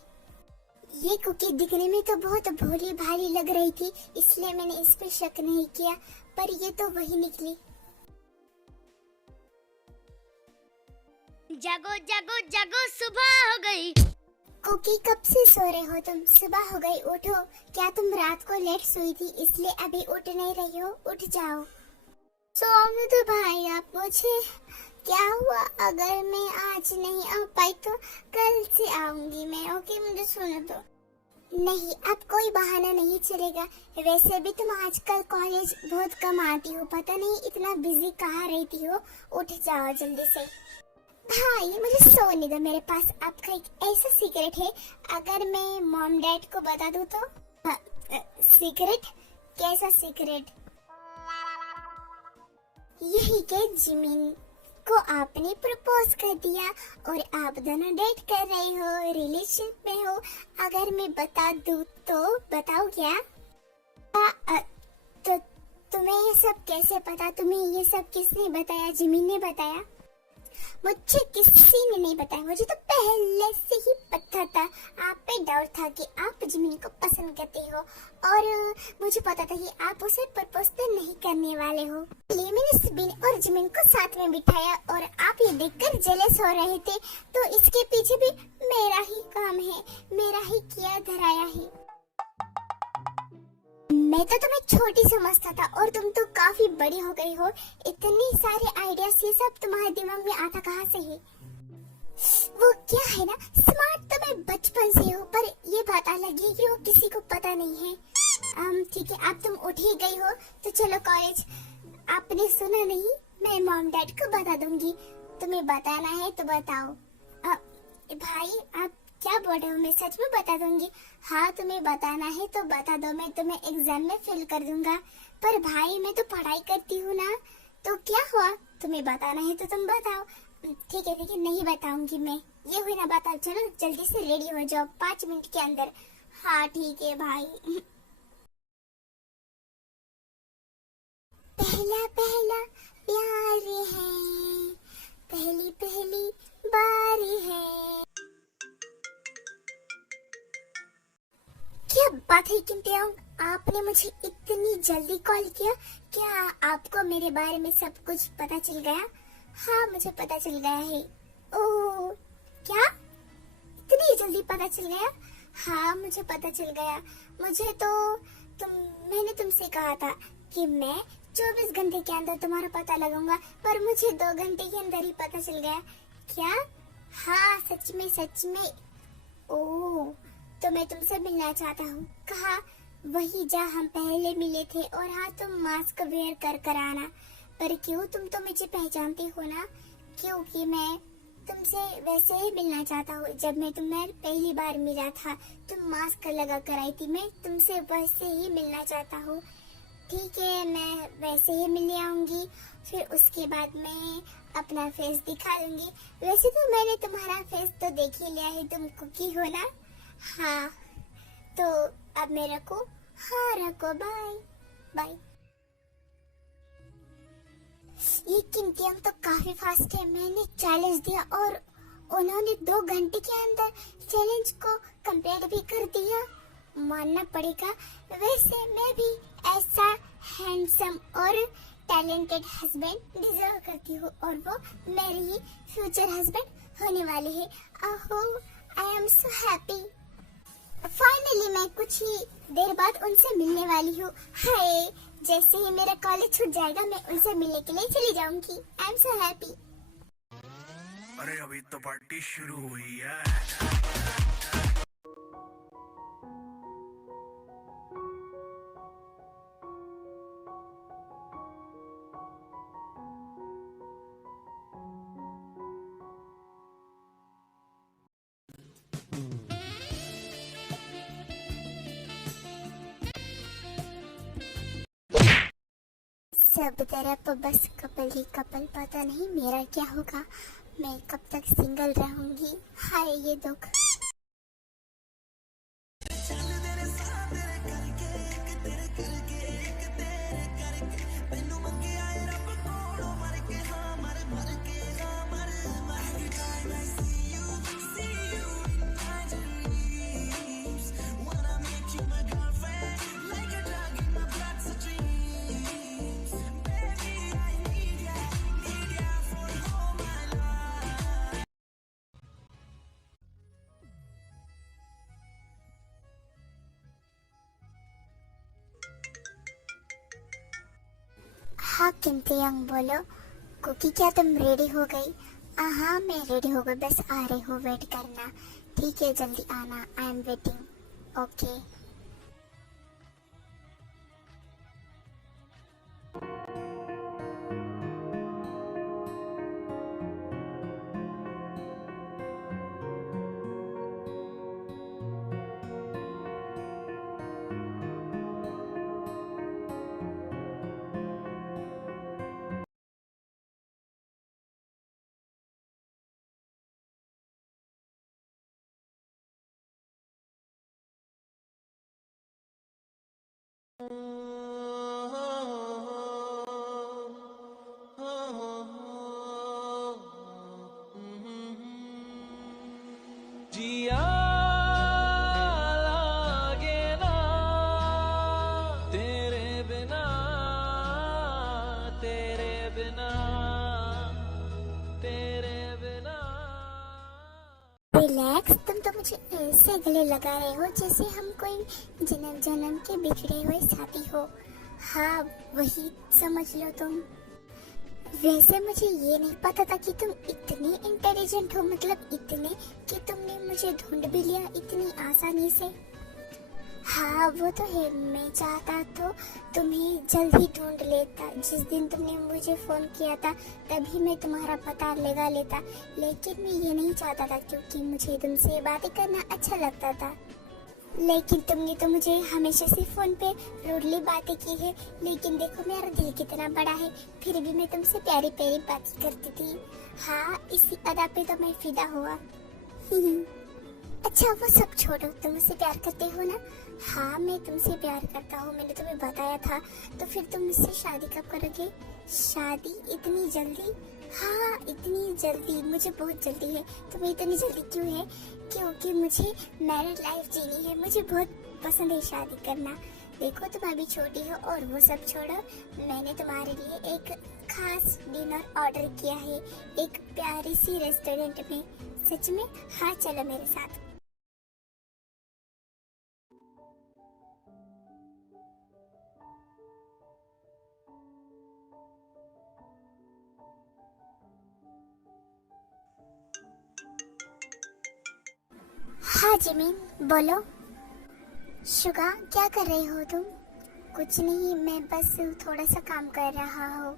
ये कुकी दिखने में तो बहुत भोली भाली लग रही थी, इसलिए मैंने इस पे शक नहीं किया, पर ये तो वही निकली। जागो जागो जागो, सुबह हो गई। कुकी कब से सो रहे हो तुम? सुबह हो गई, उठो। क्या तुम रात को लेट सोई थी इसलिए अभी उठ नहीं रही हो? उठ जाओ। सोने तो भाई आप मुझे। क्या हुआ अगर मैं आज नहीं आ पाई तो कल से आऊंगी मैं, ओके? मुझे सोने दो। नहीं, अब कोई बहाना नहीं चलेगा। वैसे भी तुम आजकल कॉलेज बहुत कम आती हो, पता नहीं इतना बिजी कहाँ रहती हो। उठ जाओ जल्दी से। भाई मुझे सोने दो, मेरे पास आपका एक ऐसा सीक्रेट है, अगर मैं मॉम डैड को बता दूं तो? सीक्रेट? कैसा सीक्रेट? यही के जिमिन को आपने प्रपोज कर दिया और आप दोनों डेट कर रहे हो, रिलेशनशिप में हो। अगर मैं बता दूं तो बताओ क्या? तो तुम्हें ये सब कैसे पता? तुम्हें ये सब किसने बताया? जिमिन ने बताया? मुझे किसी ने नहीं बताया, मुझे तो पहले से ही पता था। आप पे डाउट था कि आप जिमिन को पसंद करते हो और मुझे पता था कि आप उसे प्रपोज तो नहीं करने वाले हो। इसलिए मैंने सुबिन और जिमिन को साथ में बिठाया और आप ये देखकर जेलस हो रहे थे, तो इसके पीछे भी मेरा ही काम है, मेरा ही किया धराया है। मैं तो तुम्हें छोटी समझता था और तुम तो काफी बड़ी हो गई हो। इतने सारे आइडियाज ये सब तुम्हारे दिमाग में आता कहाँ से है? वो क्या है ना, स्मार्ट तो मैं बचपन से हूँ, पर ये बात अलग है कि वो किसी को पता नहीं है। ठीक है, अब तुम उठ ही गई हो तो चलो कॉलेज। आपने सुना नहीं, मैं मॉम डैड को बता दूंगी। तुम्हें बताना है तो बताओ। भाई आप क्या बोल रहे हो? मैं सच में बता दूंगी। हाँ, तुम्हें बताना है तो बता दो, मैं तुम्हें एग्जाम में फेल कर दूंगा। पर भाई मैं तो पढ़ाई करती हूँ ना, तो क्या हुआ? तुम्हें बताना है तो तुम बताओ। ठीक है, नहीं बताऊंगी मैं। ये हुई ना बात। अब चलो जल्दी से रेडी हो जाओ 5 मिनट के अंदर। हाँ ठीक है भाई। पहला पहला प्यार है, पहली पहली बार है। क्या बात है किम्पियोंग, आपने मुझे इतनी जल्दी कॉल किया? क्या आपको मेरे बारे में सब कुछ पता चल गया? हाँ, मुझे पता चल गया है। ओह, क्या इतनी जल्दी पता चल गया? हाँ, मुझे पता चल गया। मैंने तुमसे कहा था कि मैं 24 घंटे के अंदर तुम्हारा पता लगाऊंगा, पर मुझे 2 घंटे के अंदर ही पता चल गया। क्या? हाँ, सच में। ओह, तो मैं तुमसे मिलना चाहता हूँ। कहा? वही जहाँ हम पहले मिले थे। और हाँ, तुम मास्क वेयर कर आना। पर क्यों? तुम तो मुझे पहचानती हो ना? क्योंकि मैं तुमसे वैसे ही मिलना चाहता हूँ। जब मैं तुम्हें पहली बार मिला था, तुम मास्क लगा कर आई थी। मैं तुमसे वैसे ही मिलना चाहता हूँ। ठीक है, मैं वैसे ही मिलने आऊंगी। फिर उसके बाद मैं अपना फेस दिखा दूंगी। वैसे तो मैंने तुम्हारा फेस तो देख ही लिया है, तुम कुकी हो ना? हाँ, तो अब मैं रखो? हाँ रखो, बाय। ये किम्पियोंग तो काफी फास्ट है। मैंने चैलेंज दिया और उन्होंने 2 घंटे के अंदर चैलेंज को कंप्लीट भी कर दिया। मानना पड़ेगा। वैसे मैं भी ऐसा हैंडसम और टैलेंटेड हस्बैंड डिजर्व करती हूँ, और वो मेरे ही फ्यूचर हस्बैंड होने वाले हैं। ओहो, आई एम सो हैप्पी। फाइनली मैं कुछ ही देर बाद उनसे मिलने वाली हूँ। हाय, जैसे ही मेरा कॉलेज छूट जाएगा मैं उनसे मिलने के लिए चली जाऊंगी। आई एम सो हैप्पी। अरे अभी तो पार्टी शुरू हुई है। सब तरफ बस कपल ही कपल। पता नहीं मेरा क्या होगा, मैं कब तक सिंगल रहूंगी। हाय ये दुख। हाँ किम्पियोंग बोलो। कुकी, क्या तुम रेडी हो गई? हाँ मैं रेडी हो गई, बस आ रही हूँ, वेट करना। ठीक है, जल्दी आना। I am waiting. ओके। जिया लागे ना तेरे बिना, तेरे बिना, तेरे बिना। रिलैक्स, तुम तो मुझे ऐसे गले लगा रहे हो जैसे हम कोई जन्म जन्म के बिछड़े हुए साथी हो। हाँ वही समझ लो तुम। वैसे मुझे ये नहीं पता था कि तुम इतने इंटेलिजेंट हो, मतलब इतने कि तुमने मुझे ढूंढ भी लिया इतनी आसानी से। हाँ वो तो है, मैं चाहता तो तुम्हें जल्द ही ढूंढ लेता। जिस दिन तुमने मुझे फोन किया था तभी मैं तुम्हारा पता लगा लेता, लेकिन मैं ये नहीं चाहता था क्योंकि मुझे तुमसे बातें करना अच्छा लगता था। लेकिन तुमने तो मुझे हमेशा से फोन पे रूडली बातें की है, लेकिन देखो मेरा दिल कितना बड़ा है, फिर भी मैं तुमसे प्यारी प्यारी बात करती थी। हाँ इसी अदा पे तो मैं फिदा हुआ। अच्छा वो सब छोड़ो, तुम मुझसे प्यार करते हो ना? हाँ मैं तुमसे प्यार करता हूँ, मैंने तुम्हें बताया था। तो फिर तुम मुझसे शादी कब करोगे? शादी इतनी जल्दी? हाँ इतनी जल्दी, मुझे बहुत जल्दी है। तुम्हें इतनी जल्दी क्यों है? क्योंकि मुझे मैरिड लाइफ जीनी है, मुझे बहुत पसंद है शादी करना। देखो तुम अभी छोटी हो और वो सब छोड़ो, मैंने तुम्हारे लिए एक खास डिनर ऑर्डर किया है एक प्यारी सी रेस्टोरेंट में। सच में? हाँ चलो मेरे साथ। हाँ जिमिन बोलो। शुगा क्या कर रहे हो तुम? कुछ नहीं, मैं बस थोड़ा सा काम कर रहा हूँ।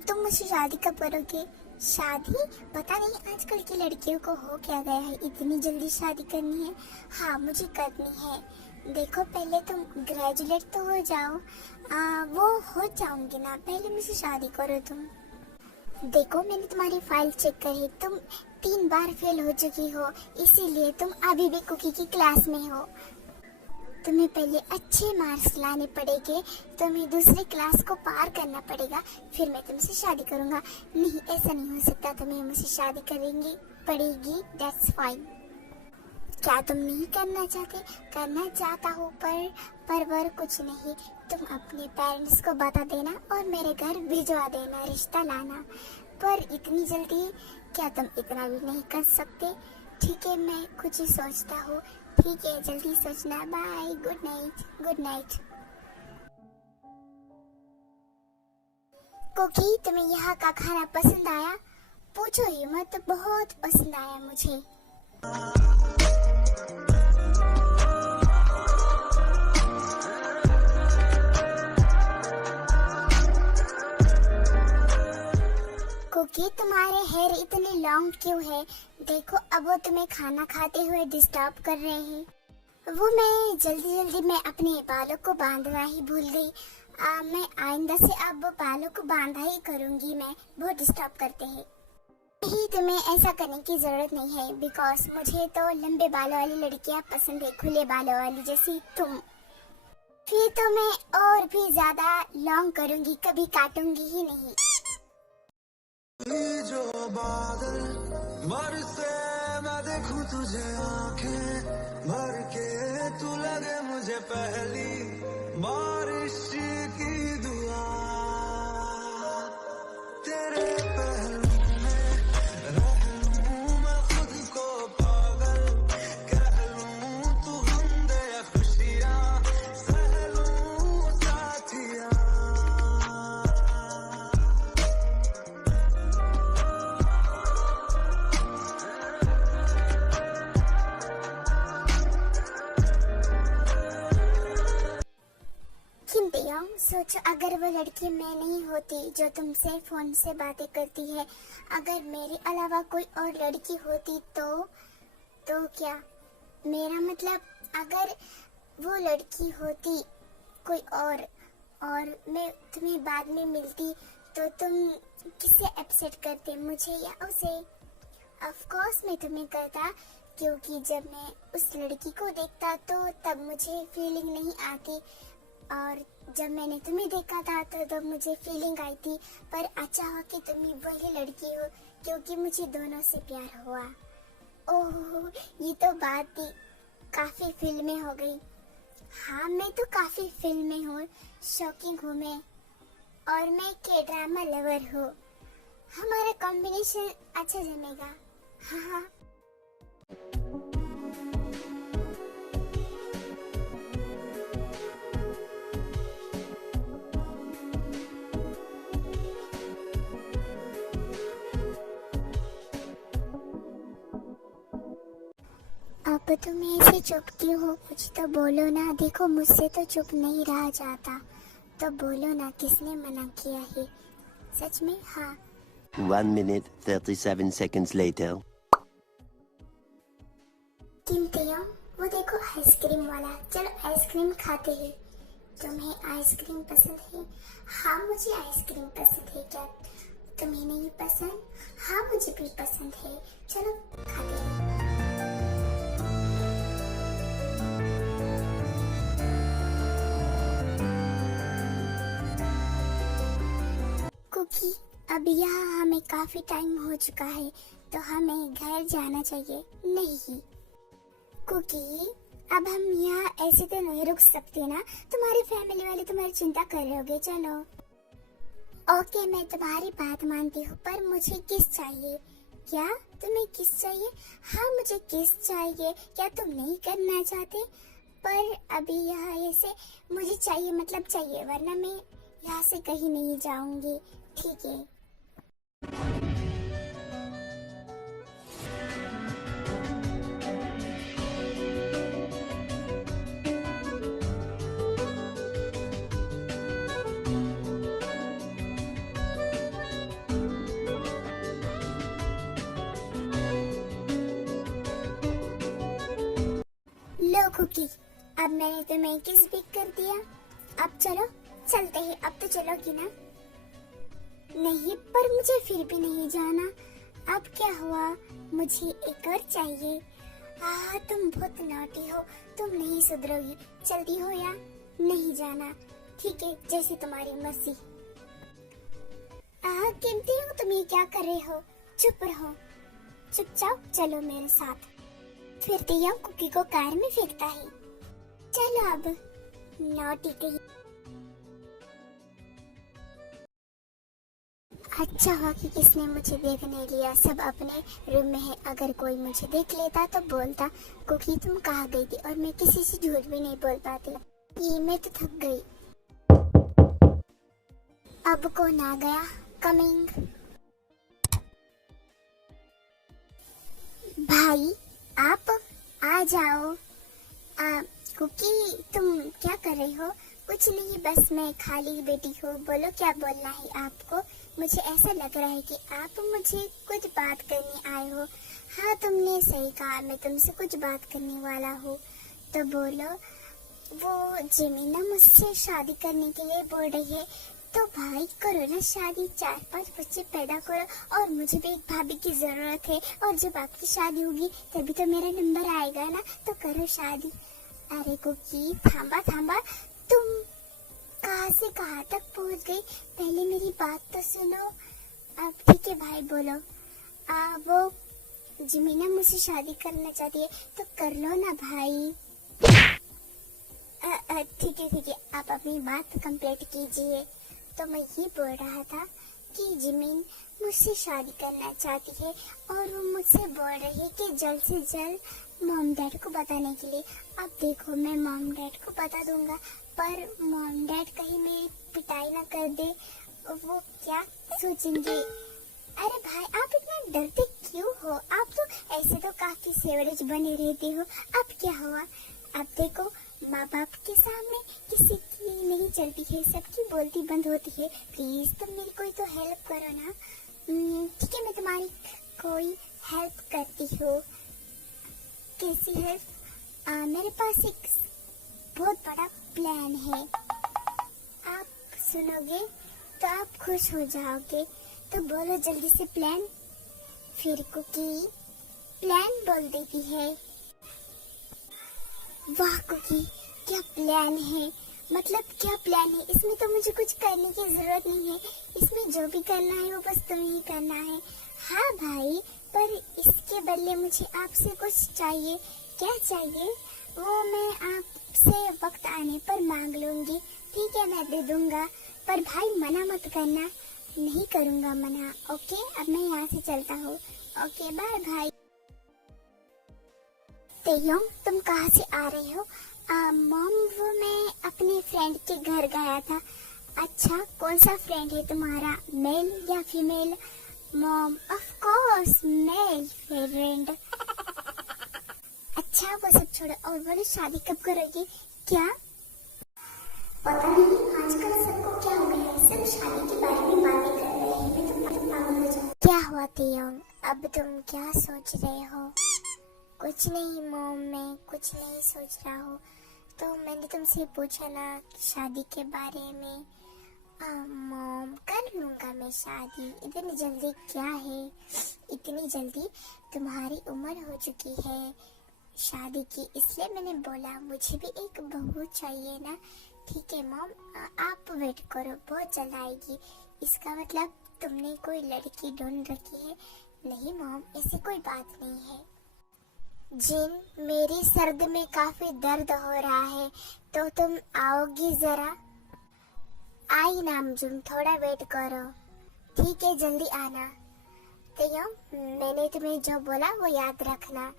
तुम मुझसे शादी कब करोगे? शादी? पता नहीं आजकल की लड़कियों को हो क्या गया है, इतनी जल्दी शादी करनी है। हाँ मुझे करनी है। देखो पहले तुम ग्रेजुएट तो हो जाओ। वो हो जाऊंगी ना, पहले मुझसे शादी करो तुम। देखो मैंने तुम्हारी फाइल चेक करी, तुम 3 बार फेल हो चुकी हो, इसीलिए तुम अभी भी कुकी की क्लास में हो। तुम्हें पहले अच्छे मार्क्स लाने पड़ेंगे, तुम्हें दूसरी क्लास को पार करना पड़ेगा, फिर मैं तुमसे शादी करूंगा। नहीं ऐसा नहीं हो सकता, तुम्हें मुझसे शादी करेंगी पड़ेगी, दैट्स फाइन। क्या तुम नहीं करना चाहते? करना चाहता हूँ पर कुछ नहीं। तुम अपने पेरेंट्स को बता देना और मेरे घर भिजवा देना, रिश्ता लाना। पर इतनी जल्दी क्या तुम इतना भी नहीं कर सकते? ठीक है मैं कुछ ही सोचता हूँ। ठीक है जल्दी सोचना, bye, good night, good night. Cookie तुम्हें यहाँ का खाना पसंद आया? पूछो ही मत, बहुत पसंद आया मुझे। कुकी तुम्हारे हेयर इतने लॉन्ग क्यों है? देखो अब वो तुम्हें खाना खाते हुए डिस्टर्ब कर रहे हैं। वो मैं जल्दी में अपने बालों को बांधना ही भूल गई। मैं आइंदा से अब बालों को बांधा ही करूंगी, मैं बहुत डिस्टर्ब करते हैं। नहीं तुम्हें ऐसा करने की जरूरत नहीं है, बिकॉज मुझे तो लंबे बालों वाली लड़कियां पसंद है, खुले बालों वाली जैसी तुम। फिर तो मैं और भी ज्यादा लॉन्ग करूंगी, कभी काटूंगी ही नहीं। जो बादल बरसे मैं देखूं तुझे आंखें भर के, तू लगे मुझे पहली बारिश की दुआ। तेरे पहलू में रह लूं मैं खुद को पागल, कह लूं तू गम दे खुशियां सह लूं साथिया। सोचो अगर वो लड़की मैं नहीं होती जो तुमसे फोन से बातें करती है, अगर मेरे अलावा कोई और लड़की होती तो क्या? मेरा मतलब अगर वो लड़की होती कोई और मैं तुम्हें बाद में मिलती तो तुम किससे अपसेट करते, मुझे या उसे? ऑफ कोर्स मैं तुम्हें करता, क्योंकि जब मैं उस लड़की को देखता तो तब मुझे फीलिंग नहीं आती, और जब मैंने तुम्हें देखा था तो तब मुझे फीलिंग आई थी। पर अचानक कि तुम ही वही लड़की हो, क्योंकि मुझे दोनों से प्यार हुआ। ओह ये तो बात थी, काफी फिल्में हो गई। हाँ मैं तो काफी फिल्में हूँ, शॉकिंग हूँ मैं, और मैं के ड्रामा लवर हूँ। हमारा कॉम्बिनेशन अच्छा जमेगा। हाँ। अब तुम ऐसे चुप क्यों हो? कुछ तो बोलो ना। देखो मुझसे तो चुप नहीं रहा जाता, तो बोलो ना, किसने मना किया है? सच में? हाँ। 1 minute 37 seconds later. कीमतियों, वो देखो आइसक्रीम वाला। चलो आइसक्रीम खाते हैं। तुम्हें आइसक्रीम पसंद है? हाँ मुझे आइसक्रीम पसंद है। क्या तुम्हें नहीं पसंद? हाँ मुझे भी पसंद है। चलो खाते हैं। कुकी, अब यहाँ हमें काफी टाइम हो चुका है, तो हमें घर जाना चाहिए। नहीं कुकी, अब हम यहाँ ऐसे तो नहीं रुक सकते ना। तुम्हारी फैमिली वाले तुम्हारी चिंता कर रहे होगे। चलो। ओके, मैं तुम्हारी बात मानती हूँ, पर मुझे किस चाहिए? क्या तुम्हें किस चाहिए? हाँ मुझे किस चाहिए। क्या तुम नहीं करना चाहते? पर अभी यहाँ ऐसे मुझे चाहिए, मतलब चाहिए, वरना मैं यहाँ से कहीं नहीं जाऊंगी। ठीक है। लो कुकी, अब मैंने तुम्हें किस भी कर दिया। अब चलो, चलते हैं। अब तो चलोगी ना? नहीं, पर मुझे फिर भी नहीं जाना। अब क्या हुआ? मुझे एक और चाहिए। तुम बहुत नॉटी हो, तुम नहीं सुधरोगी। जल्दी हो या नहीं जाना? ठीक है, जैसे तुम्हारी मर्जी। कीमती हो, तुम ये क्या कर रहे हो? चुप रहो, चुपचाप चलो मेरे साथ। फिर दिया कुकी को कार में फेंकता है। चलो अब, नॉटी कही। अच्छा हुआ कि किसने मुझे देख नहीं लिया। सब अपने रूम में है। अगर कोई मुझे देख लेता तो बोलता, कुकी तुम कहाँ गई थी? और मैं किसी से झूठ भी नहीं बोल पाती। ये मैं तो थक गई। अब कौन आ गया? कमिंग। भाई आप आ जाओ। कुकी तुम क्या कर रही हो? कुछ नहीं, बस मैं खाली बैठी हूँ। बोलो क्या बोलना है आपको? मुझे ऐसा लग रहा है कि आप मुझे कुछ बात करने आए हो। हाँ तुमने सही कहा, मैं तुमसे कुछ बात करने वाला हूँ। तो बोलो। वो जिमी ना मुझसे शादी करने के लिए बोल रही है। तो भाई करो ना शादी, 4-5 बच्चे पैदा करो। और मुझे भी एक भाभी की जरूरत है, और जब आपकी शादी होगी तभी तो मेरा नंबर आएगा ना। तो करो शादी। अरे कुकी थांबा, तुम कहाँ से कहाँ तक पहुँच गई? पहले मेरी बात तो सुनो। अब ठीक है भाई, बोलो। वो जिमीना मुझसे शादी करना चाहती है, तो कर लो ना भाई। ठीक है, आप अपनी बात कंप्लीट कीजिए। तो मैं ये बोल रहा था कि जिमीन मुझसे शादी करना चाहती है, और वो मुझसे बोल रही है कि जल्द से जल्द मॉम डैड को बताने के लिए। अब देखो, मैं मॉम डैड को बता दूंगा, पर मॉम डैड कहीं मेरी पिटाई ना कर दे। वो क्या सोचेंगे? अरे भाई आप इतना डरते क्यों हो? आप तो ऐसे तो काफी सेवरेज बने रहते हो। अब क्या हुआ? अब देखो, माँ बाप के सामने किसी की नहीं चलती है, सबकी बोलती बंद होती है। प्लीज तुम मेरी कोई तो हेल्प करो ना। ठीक है, मैं तुम्हारी कोई हेल्प करती हूँ। कैसी हेल्प? मेरे पास एक बहुत बड़ा प्लान है। आप सुनोगे तो आप खुश हो जाओगे। तो बोलो जल्दी से प्लान। फिर कुकी प्लान बोल देती है। वाह कुकी, क्या प्लान है? मतलब क्या प्लान है? इसमें तो मुझे कुछ करने की जरूरत नहीं है। इसमें जो भी करना है वो बस तुम्हें ही करना है। हाँ भाई, पर इसके बदले मुझे आपसे कुछ चाहिए। क्या चाहिए? वो मैं आपसे वक्त आने पर मांग लूंगी। ठीक है, मैं दे दूंगा, पर भाई मना मत करना। नहीं करूंगा मना। ओके, अब मैं यहाँ से चलता हूँ। ओके बाय भाई। तेयोंग, तुम कहाँ से आ रही हो? मॉम, वो मैं अपने फ्रेंड के घर गया था। अच्छा, कौन सा फ्रेंड है तुम्हारा, मेल या female? Mom, of course male friend. अच्छा अच्छा वो सब छोड़ो और बोलो शादी कब करोगे? क्या पता नहीं आजकल सबको क्या हो गया है, सब शादी के बारे में बातें कर रहे हैं। मैं तो पागल हो जाऊं। क्या हुआ तियोंग, अब तुम क्या सोच रहे हो? कुछ नहीं मॉम, मैं कुछ नहीं सोच रहा हूँ। तो मैंने तुमसे पूछा ना शादी के बारे में। मॉम कर लूंगा मैं शादी, इतनी जल्दी क्या है? इतनी जल्दी तुम्हारी उम्र हो चुकी है शादी की, इसलिए मैंने बोला मुझे भी एक बहू चाहिए ना। ठीक है मॉम, आप वेट करो, बहुत जल्द आएगी। इसका मतलब तुमने कोई लड़की ढूंढ रखी है? नहीं मॉम, ऐसी कोई बात नहीं है। जिन, मेरी सर्द में काफी दर्द हो रहा है, तो तुम आओगी जरा? आई नामजुम, थोड़ा वेट करो। ठीक है, जल्दी आना। तो मैंने तुम्हें जो बोला वो याद रखना।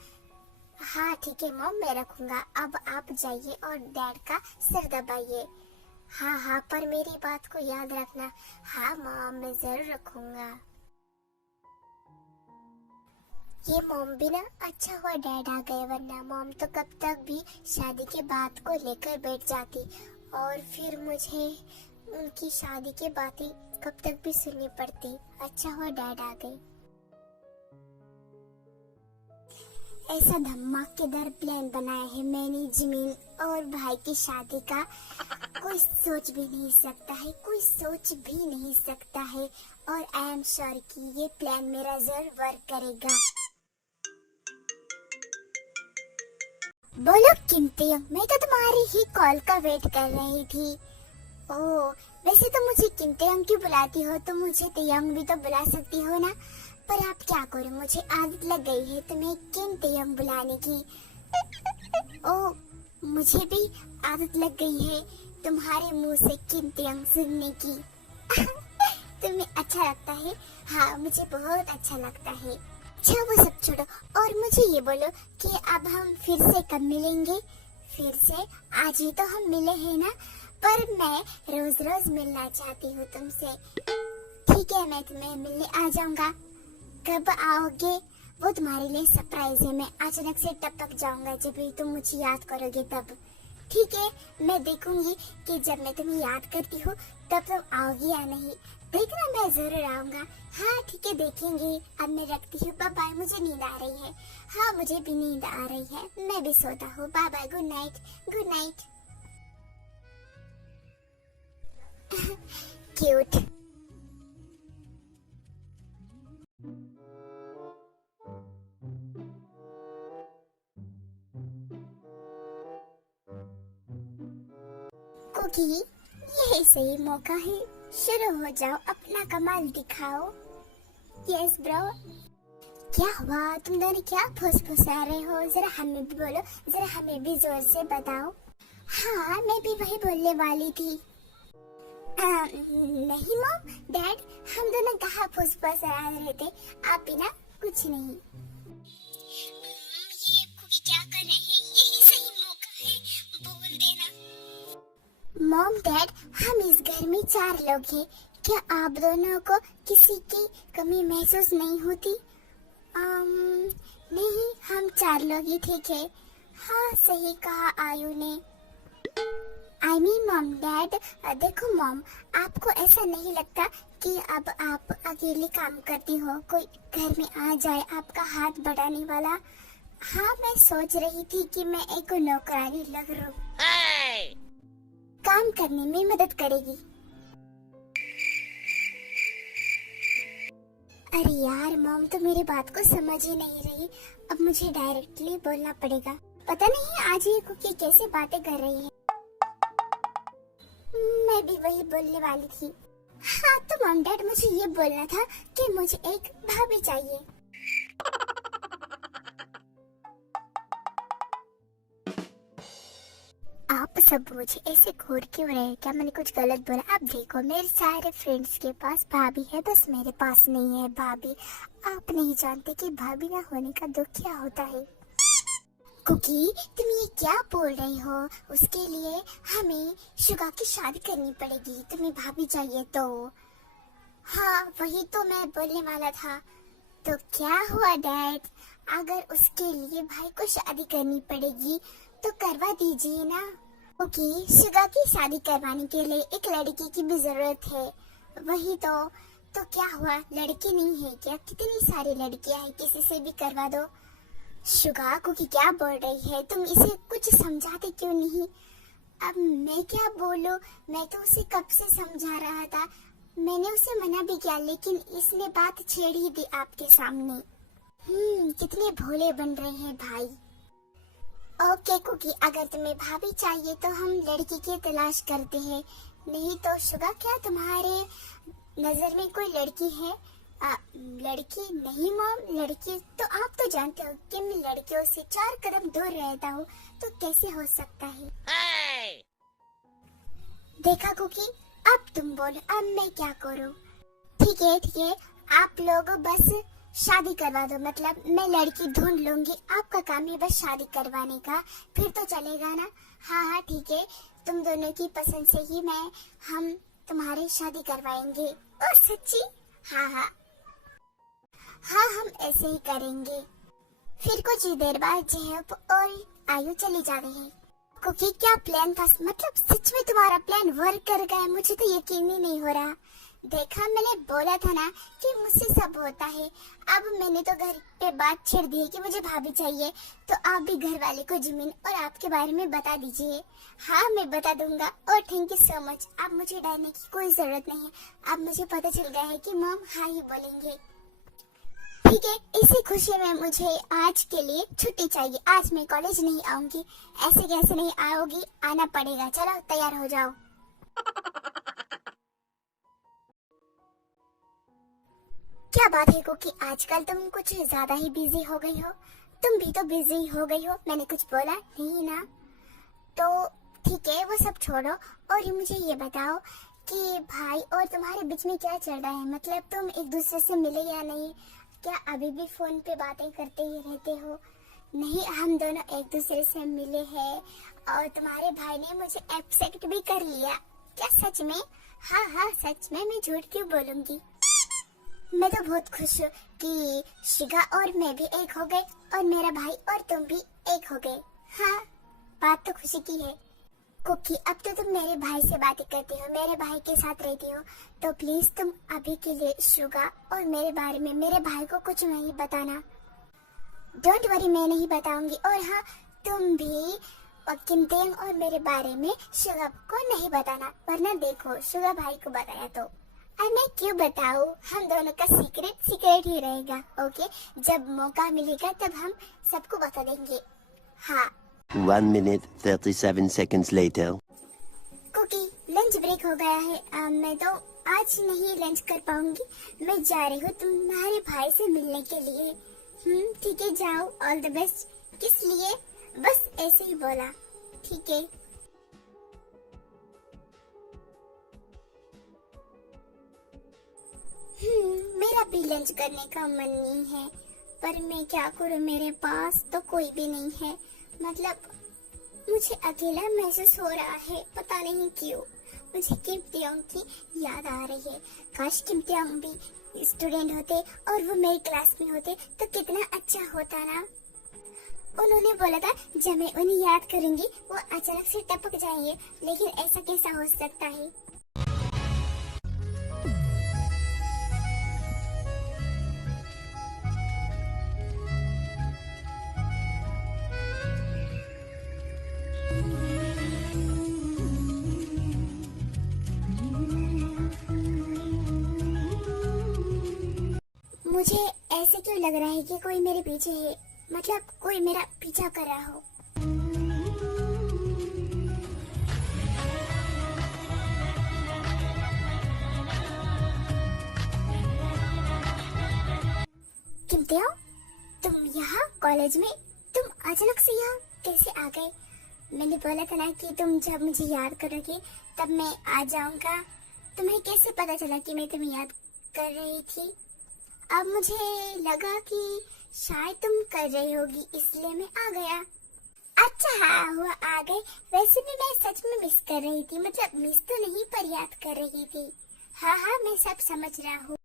हाँ ठीक है मॉम, मैं रखूंगा। अब आप जाइए और डैड का सिर दबाइए। हाँ हाँ, पर मेरी बात को याद रखना। हाँ मॉम, मैं जरूर रखूंगा। ये मॉम भी ना, अच्छा हुआ डैड आ गए, वरना मॉम तो कब तक भी शादी के बात को लेकर बैठ जाती और फिर मुझे उनकी शादी के बातें कब तक भी सुननी पड़ती। अच्छा हुआ डैड आ गए। ऐसा धमाकेदार प्लान बनाया है मैंने जिमिन और भाई की शादी का, कोई सोच भी नहीं सकता है, कोई सोच भी नहीं सकता है। और आई एम श्योर कि ये प्लान मेरा जरूर वर्क करेगा। बोलो किमती, मैं तो तुम्हारी ही कॉल का वेट कर रही थी। ओह, वैसे तो मुझे किमती क्यों बुलाती हो? तो मुझे तियंग भी तो बुला सकती हो ना। पर आप क्या करो, मुझे आदत लग गई है तुम्हें किमती बुलाने की। ओह, मुझे भी आदत लग गई है तुम्हारे मुंह से किमती सुनने की। तुम्हें अच्छा लगता है? हाँ, मुझे बहुत अच्छा लगता है। अच्छा वो सब छोड़ो और मुझे ये बोलो कि अब हम फिर से कब मिलेंगे? फिर से आज ही तो हम मिले हैं ना, पर मैं रोज रोज मिलना चाहती हूँ तुमसे। ठीक है, मैं तुम्हें मिलने आ जाऊंगा। कब आओगे? वो तुम्हारे लिए सरप्राइज है। मैं अचानक से टपक जाऊंगा जब भी तुम मुझे याद करोगे तब। ठीक है, मैं देखूंगी कि जब मैं तुम्हें याद करती हूँ तब तुम आओगी या नहीं। देखना, मैं जरूर आऊंगा। हाँ ठीक है, देखेंगे। अब मैं रखती हूँ, बाय बाय, मुझे नींद आ रही है। हाँ मुझे भी नींद आ रही है, मैं भी सोता हूँ। Bye bye, good night, good night. Cute. Cookie, यही सही मौका है, शुरू हो जाओ, अपना कमाल दिखाओ। Yes bro. क्या हुआ, तुम दोनों क्या फुसफुसा रहे हो? जरा हमें भी बोलो, जरा हमें भी जोर से बताओ। हाँ, मैं भी वही बोलने वाली थी। नहीं मॉम, डैड, हम दोनों कहाँ फुसफुसा रहे थे? आप भी ना, कुछ नहीं। ये कुकी क्या कर रहे हैं? यही सही मौका है, बोल देना। मॉम डैड, हम इस घर में 4 लोग हैं, क्या आप दोनों को किसी की कमी महसूस नहीं होती? नहीं, हम 4 लोग ही ठीक है। हाँ सही कहा आयु ने। आई मीन मॉम डैड, देखो मॉम, आपको ऐसा नहीं लगता कि अब आप अकेले काम करती हो, कोई घर में आ जाए आपका हाथ बढ़ाने वाला? हाँ, मैं सोच रही थी कि मैं एक नौकरानी लग लूं, काम करने में मदद करेगी। अरे यार मॉम तो मेरी बात को समझ ही नहीं रही, अब मुझे डायरेक्टली बोलना पड़ेगा। पता नहीं आज ये कुकी कैसे बातें कर रही है। मैं भी वही बोलने वाली थी। हाँ तो मॉम डैड, मुझे ये बोलना था कि मुझे एक भाभी चाहिए। आप सब मुझे ऐसे घूर क्यों रहे? क्या मैंने कुछ गलत बोला? आप देखो, मेरे सारे फ्रेंड्स के पास भाभी है, बस मेरे पास नहीं है भाभी। आप नहीं जानते कि भाभी ना होने का दुख क्या होता है। कुकी, तुम ये क्या बोल रही हो? उसके लिए हमें शुगा की शादी करनी पड़ेगी, तुम्हें भाभी चाहिए तो। हाँ वही तो मैं बोलने वाला था। तो क्या हुआ डैड, अगर उसके लिए भाई को शादी करनी पड़ेगी तो करवा दीजिए ना। ओके, शुगा की शादी करवाने के लिए एक लड़की की भी जरूरत है। वही तो क्या हुआ, लड़की नहीं है क्या? कितनी सारी लड़कियां हैं, किसी से भी करवा दो। शुगा कुकी क्या बोल रही है? तुम इसे कुछ समझाते क्यों नहीं? अब मैं क्या बोलूं? मैं तो उसे कब से समझा रहा था। मैंने उसे मना भी किया, लेकिन इसने बात छेड़ ही दी आपके सामने। कितने भोले बन रहे हैं भाई। ओके कुकी, अगर तुम्हें भाभी चाहिए तो हम लड़की की तलाश करते हैं। नहीं तो शुगा, क्या तुम्हारे नजर में कोई लड़की है? लड़की नहीं मॉम, लड़की तो आप तो जानते हो कि मैं लड़कियों से 4 कदम दूर रहता हूँ, तो कैसे हो सकता है? देखा कुकी, अब तुम बोलो, अब मैं क्या करूँ? ठीक है, आप लोग बस शादी करवा दो, मतलब मैं लड़की ढूंढ लूंगी, आपका काम है बस शादी करवाने का, फिर तो चलेगा ना? हाँ ठीक है, तुम दोनों की पसंद से ही हम तुम्हारी शादी करवाएंगे। और सच्ची? हाँ, हम ऐसे ही करेंगे। फिर कुछ ही देर बाद जेहब और आयु चली जा रही है। कुकी, क्या प्लान था? मतलब सच में तुम्हारा प्लान वर्क कर गया? मुझे तो यकीन ही नहीं हो रहा। देखा, मैंने बोला था ना कि मुझसे सब होता है। अब मैंने तो घर पे बात छेड़ दी है कि मुझे भाभी चाहिए, तो आप भी घर वाले को जमीन और आपके बारे में बता दीजिए। हाँ, मैं बता दूंगा। और थैंक यू सो मच। अब मुझे डरने की कोई जरूरत नहीं है। अब मुझे पता चल गया है कि मॉम हाँ ही बोलेंगे। ठीक है, इसी खुशी में मुझे आज के लिए छुट्टी चाहिए। आज मैं कॉलेज नहीं आऊंगी। ऐसे कैसे नहीं आओगी? आना पड़ेगा। चलो तैयार हो जाओ। क्या बात है कुकी, आजकल तुम कुछ ज्यादा ही बिजी हो गई हो। तुम भी तो बिजी हो गई हो। मैंने कुछ बोला नहीं ना? तो ठीक है, वो सब छोड़ो और मुझे ये बताओ कि भाई और तुम्हारे बीच में क्या चल रहा है? मतलब तुम एक दूसरे से मिले या नहीं? क्या अभी भी फोन पे बातें करते ही रहते हो? नहीं, हम दोनों एक दूसरे से मिले हैं और तुम्हारे भाई ने मुझे एक्सेप्ट भी कर लिया। क्या सच में? हाँ, सच में। मैं झूठ क्यों बोलूंगी? मैं तो बहुत खुश हूँ कि शिगा और मैं भी एक हो गए और मेरा भाई और तुम भी एक हो गए। हाँ, बात तो खुशी की है। कुकी, अब तो तुम मेरे भाई से बातें करती हो, मेरे भाई के साथ रहती हो, तो प्लीज तुम अभी के लिए शुगा और मेरे बारे में मेरे भाई को कुछ नहीं बताना। डोंट वरी, मैं नहीं बताऊंगी। और हाँ, तुम भी किमतेंग और मेरे बारे में शुगा को नहीं बताना, वरना देखो शुगा भाई को बताया तो मैं क्यों बताऊं? हम दोनों का सीक्रेट ही रहेगा। ओके, जब मौका मिलेगा तब हम सबको बता देंगे। हाँ। 1 minute 37 seconds later. Cookie, lunch break हो गया है। मैं तो आज नहीं लंच कर पाऊंगी। मैं जा रही हूँ तुम्हारे भाई से मिलने के लिए। ठीक है, जाओ। All the best. किस लिए? बस ऐसे ही बोला। ठीक है। मेरा भी लंच करने का मन नहीं है, पर मैं क्या करूँ, मेरे पास तो कोई भी नहीं है। मतलब मुझे अकेला महसूस हो रहा है, पता नहीं क्यों। मुझे किमतेओंग की याद आ रही है। काश किमतेओंग भी स्टूडेंट होते और वो मेरी क्लास में होते तो कितना अच्छा होता ना। उन्होंने बोला था जब मैं उन्हें याद करूंगी वो अचानक से टपक जाएंगे, लेकिन ऐसा कैसा हो सकता है? मुझे ऐसे क्यों लग रहा है कि कोई मेरे पीछे है, मतलब कोई मेरा पीछा कर रहा हो। किमतेओंग, तुम यहाँ कॉलेज में? तुम अचानक से यहाँ कैसे आ गए? मैंने बोला था ना कि तुम जब मुझे याद करोगे तब मैं आ जाऊंगा। तुम्हें कैसे पता चला कि मैं तुम्हें याद कर रही थी? अब मुझे लगा कि शायद तुम कर रही होगी, इसलिए मैं आ गया। अच्छा, हाँ हुआ आ गए। वैसे भी मैं सच में मिस कर रही थी, मतलब मिस तो नहीं पर याद कर रही थी। हाँ, मैं सब समझ रहा हूँ।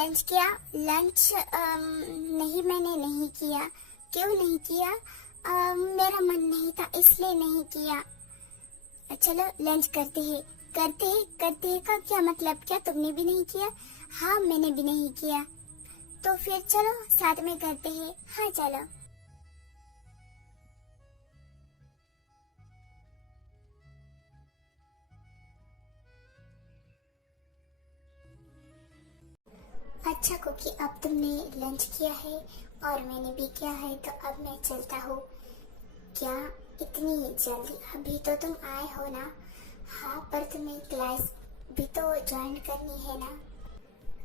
लंच किया? लंच नहीं, मैंने नहीं किया। क्यों नहीं किया? मेरा मन नहीं था इसलिए नहीं किया। चलो लंच करते हैं। करते हैं का क्या मतलब? क्या तुमने भी नहीं किया? हाँ, मैंने भी नहीं किया। तो फिर चलो साथ में करते हैं। हाँ चलो। अच्छा कुकी, अब तुमने लंच किया है और मैंने भी किया है, तो अब मैं चलता हूँ। क्या इतनी जल्दी? अभी तो तुम आए हो ना? हाँ, पर तुम्हें क्लास भी तो ज्वाइन करनी है ना।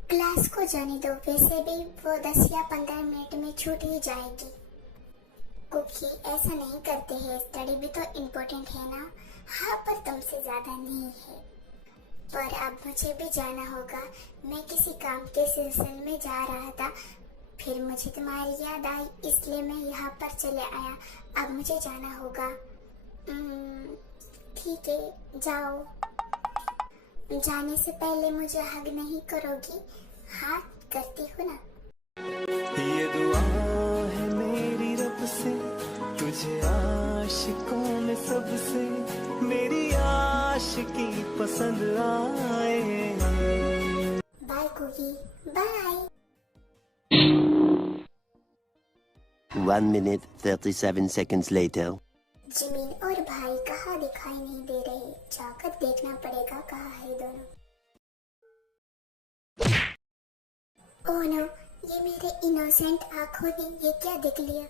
क्लास को जाने दो, वैसे भी वो 10 या 15 मिनट में छूट ही जाएगी। कुकी, ऐसा नहीं करते हैं, स्टडी भी तो इम्पोर्टेंट है ना। हाँ, पर तुमसे ज्यादा नहीं है। पर अब मुझे भी जाना होगा। मैं किसी काम के सिलसिले में जा रहा था, फिर मुझे तुम्हारी याद आई, इसलिए मैं यहाँ पर चले आया। अब मुझे जाना होगा। ठीक है, जाओ। जाने से पहले मुझे हग नहीं करोगी? हाँ, करती हूँ ना। ये दुआ है मेरी रब से, तुझे आशिकों में सबसे मेरी आशिकी पसंद आए। Bye Cookie, bye. 1 minute 37 seconds later. Jimin और भाई कहाँ दिखाई नहीं दे रहे? जाकर देखना पड़ेगा कहाँ है दोनों। ओह नो, ये मेरे इनोसेंट आंखों ने ये क्या देख लिया?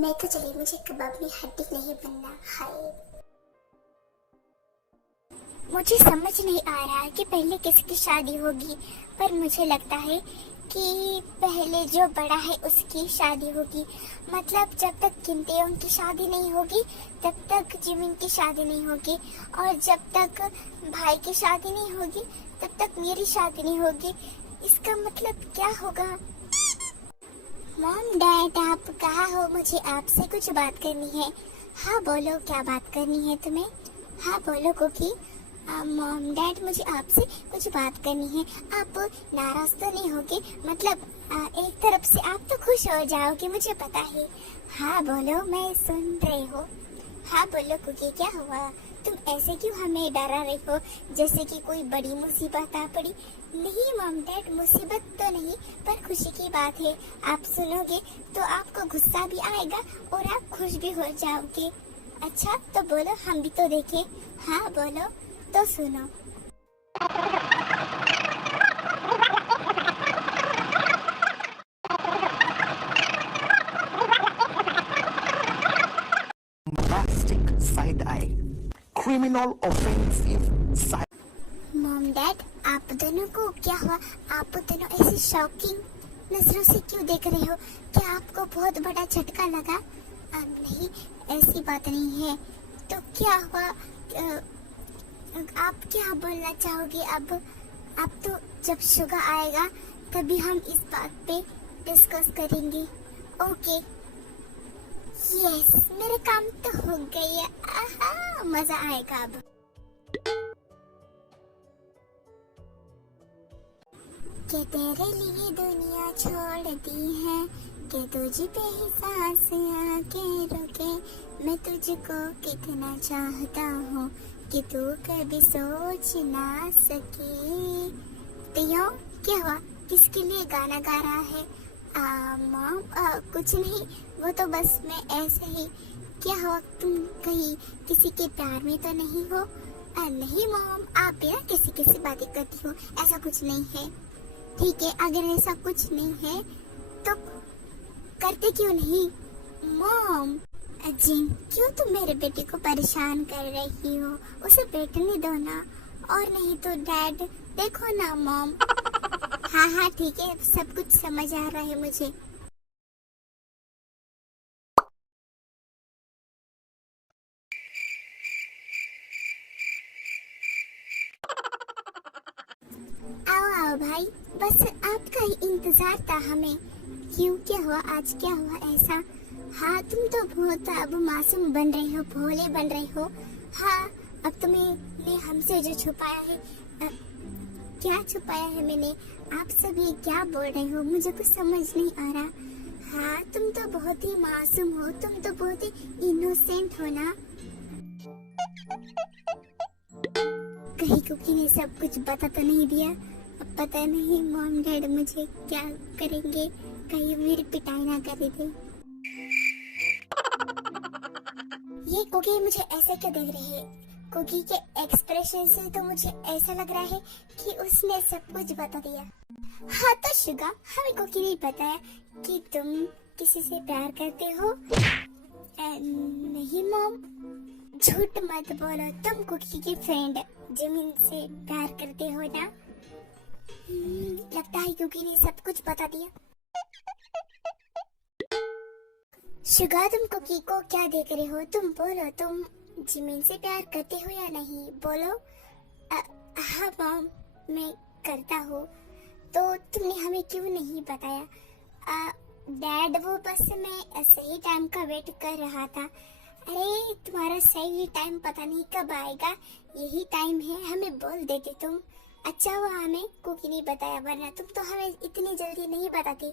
मैं तो चली, मुझे कबाब में हड्डी नहीं बनना। हाय, मुझे समझ नहीं आ रहा कि पहले किसकी शादी होगी, पर मुझे लगता है कि पहले जो बड़ा है उसकी शादी होगी। मतलब जब तक किंतेयों की शादी नहीं होगी तब तक जिमिन की शादी नहीं होगी, और जब तक भाई की शादी नहीं होगी तब तक मेरी शादी नहीं होगी। इसका मतलब क्या होगा? मॉम डैड, आप कहाँ हो? मुझे आपसे कुछ बात करनी है। हाँ बोलो, क्या बात करनी है तुम्हें? हाँ बोलो कुकी। मॉम डैड, मुझे आपसे कुछ बात करनी है। आप नाराज तो नहीं होगे? मतलब एक तरफ से आप तो खुश हो जाओगे, मुझे पता है। हाँ बोलो, मैं सुन रही हूँ। हाँ बोलो कुकी, क्या हुआ? तुम ऐसे क्यों हमें डरा रही हो, जैसे कि कोई बड़ी मुसीबत आ पड़ी? नहीं मॉम डैड, मुसीबत तो नहीं, पर खुशी की बात है। आप सुनोगे तो आपको गुस्सा भी आएगा और आप खुश भी हो जाओगे। अच्छा तो बोलो, हम भी तो देखें। हाँ बोलो तो सुनो। Bombastic side eye, criminal offensive side. Mom dad, आप दोनों को क्या हुआ? आप दोनों ऐसी शॉकिंग नजरों से क्यों देख रहे हो? क्या आपको बहुत बड़ा झटका लगा? नहीं, ऐसी बात नहीं है। तो क्या हुआ? आप क्या बोलना चाहोगे? अब तो जब शुगर आएगा तभी हम इस बात पे डिस्कस करेंगे। ओके, यस, मेरे काम तो हो गई है। आहा, मजा आएगा अब। के तेरे लिए दुनिया छोड़ दी है, के तुझ पे ही सांस आके रुके। मैं तुझको कितना चाहता हूँ कि तू कभी सोच ना सके। तो यो, क्या हुआ? किसके लिए गाना गा रहा है? मॉम, कुछ नहीं, वो तो बस मैं ऐसे ही। क्या हुआ? तुम कहीं किसी के प्यार में तो नहीं हो? नहीं मॉम, आप बिना किसी से बातें करती हो, ऐसा कुछ नहीं है। ठीक है, अगर ऐसा कुछ नहीं है तो करते क्यों नहीं? मॉम जिन, क्यों तुम मेरे बेटे को परेशान कर रही हो? उसे बैठने दो ना। और नहीं तो डैड, देखो ना मॉम। हाँ हाँ ठीक है, सब कुछ समझ आ रहा है मुझे। आओ आओ भाई, बस आपका ही इंतजार था हमें। क्यों, क्या हुआ? आज क्या हुआ ऐसा? हाँ, तुम तो बहुत अब मासूम बन रही हो, भोले बन रही हो। हाँ, अब तुमने हमसे जो छुपाया है, क्या छुपाया है मैंने? आप सभी क्या बोल रहे हो? मुझे कुछ समझ नहीं आ रहा। हाँ, तुम तो बहुत ही मासूम हो, तुम तो बहुत ही इनोसेंट हो ना। कहीं कुकी ने सब कुछ बता तो नहीं दिया? अब पता नहीं मॉम डैड मुझे क्या करेंगे, कहीं मेरी पिटाई ना कर दे। ये कुकी मुझे ऐसे क्यों देख रही है? कुकी के एक्सप्रेशन से तो मुझे ऐसा लग रहा है कि उसने सब कुछ बता दिया। हाँ तो शुगा, हमें कुकी नहीं बताया कि तुम किसी से प्यार करते हो। नहीं मॉम, झूठ मत बोलो, तुम कुकी की फ्रेंड जिमिन से प्यार करते हो ना? लगता है कुकी ने सब कुछ बता दिया। शुगा, तुम कुकी को क्या देख रहे हो? तुम बोलो, तुम जिमिन से प्यार करते हो या नहीं? बोलो। हाँ मॉम, मैं करता हूँ। तो तुमने हमें क्यों नहीं बताया? डैड, वो बस मैं सही टाइम का वेट कर रहा था। अरे तुम्हारा सही टाइम पता नहीं कब आएगा, यही टाइम है, हमें बोल देते तुम। अच्छा हुआ हमें कुकी नहीं बताया, वरना तुम तो हमें इतनी जल्दी नहीं बताती।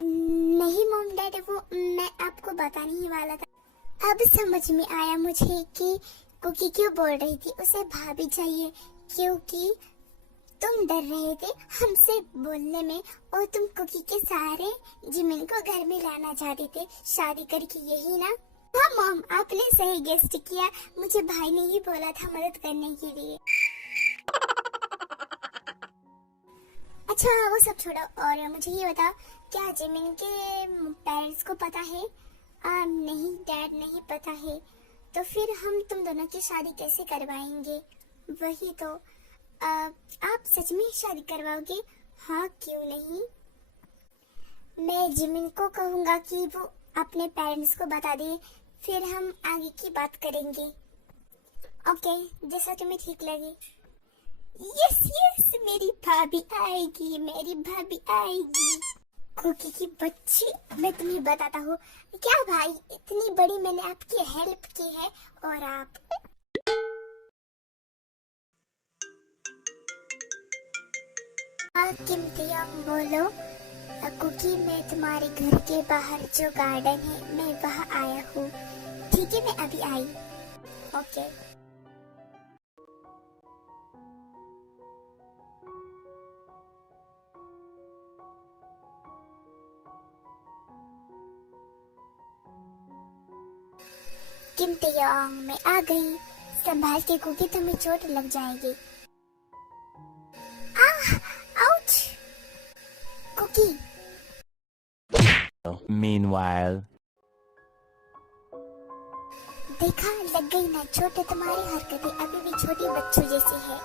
नहीं मॉम डैड, वो मैं आपको बताने ही वाला था। अब समझ में आया मुझे कि कुकी क्यों बोल रही थी उसे भाभी चाहिए, क्योंकि तुम डर रहे थे हमसे बोलने में और तुम कुकी के सहारे जिमिन को घर में लाना चाहते थे शादी करके, यही ना? हाँ मॉम, आपने सही गेस्ट किया, मुझे भाई ने ही बोला था मदद करने के लिए। अच्छा वो सब छोड़ो और मुझे ये बताओ, क्या जिमिन के पेरेंट्स को पता है? नहीं डैड, नहीं पता है। तो फिर हम तुम दोनों की शादी कैसे करवाएंगे? वही तो। आप सच में शादी करवाओगे? हाँ क्यों नहीं। मैं जिमिन को कहूँगा कि वो अपने पेरेंट्स को बता दे, फिर हम आगे की बात करेंगे। ओके, जैसा तुम्हें ठीक लगे। यस यस, मेरी भाभी आएगी, मेरी भाभी आएगी। कुकी की बच्ची, मैं तुम्हें बताता हूँ। क्या भाई, इतनी बड़ी मैंने आपकी हेल्प की है और आप किम्तियम बोलो। कुकी, मैं तुम्हारे घर के बाहर जो गार्डन है मैं वहाँ आया हूँ। ठीक है, मैं अभी आई। ओके। किम्तियम, मैं आ गई। संभाल के कुकी, तुम्हें चोट लग जाएगी। आउच! कुकी, Meanwhile, देखा, लग गई ना चोट? तुम्हारी हरकतें अभी भी छोटी बच्चों जैसी है।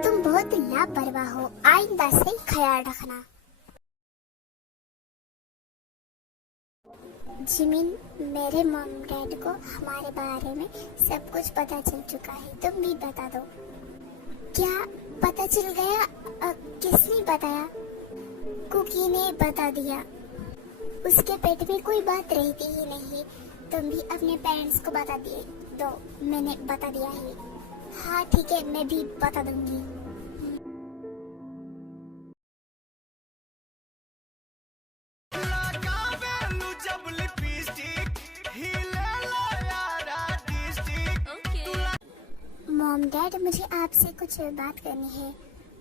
तुम बहुत लापरवाह हो, आइंदा से ख्याल रखना। जिमिन, मेरे मॉम डैड को हमारे बारे में सब कुछ पता चल चुका है, तुम भी बता दो। क्या पता चल गया? किसने बताया? कुकी ने बता दिया। उसके पेट में कोई बात रहती ही नहीं, तुम भी अपने पेरेंट्स को बता दिए, तो मैंने बता दिया है। हाँ ठीक है, मैं भी बता दूंगी। मॉम डैड, मुझे आपसे कुछ बात करनी है।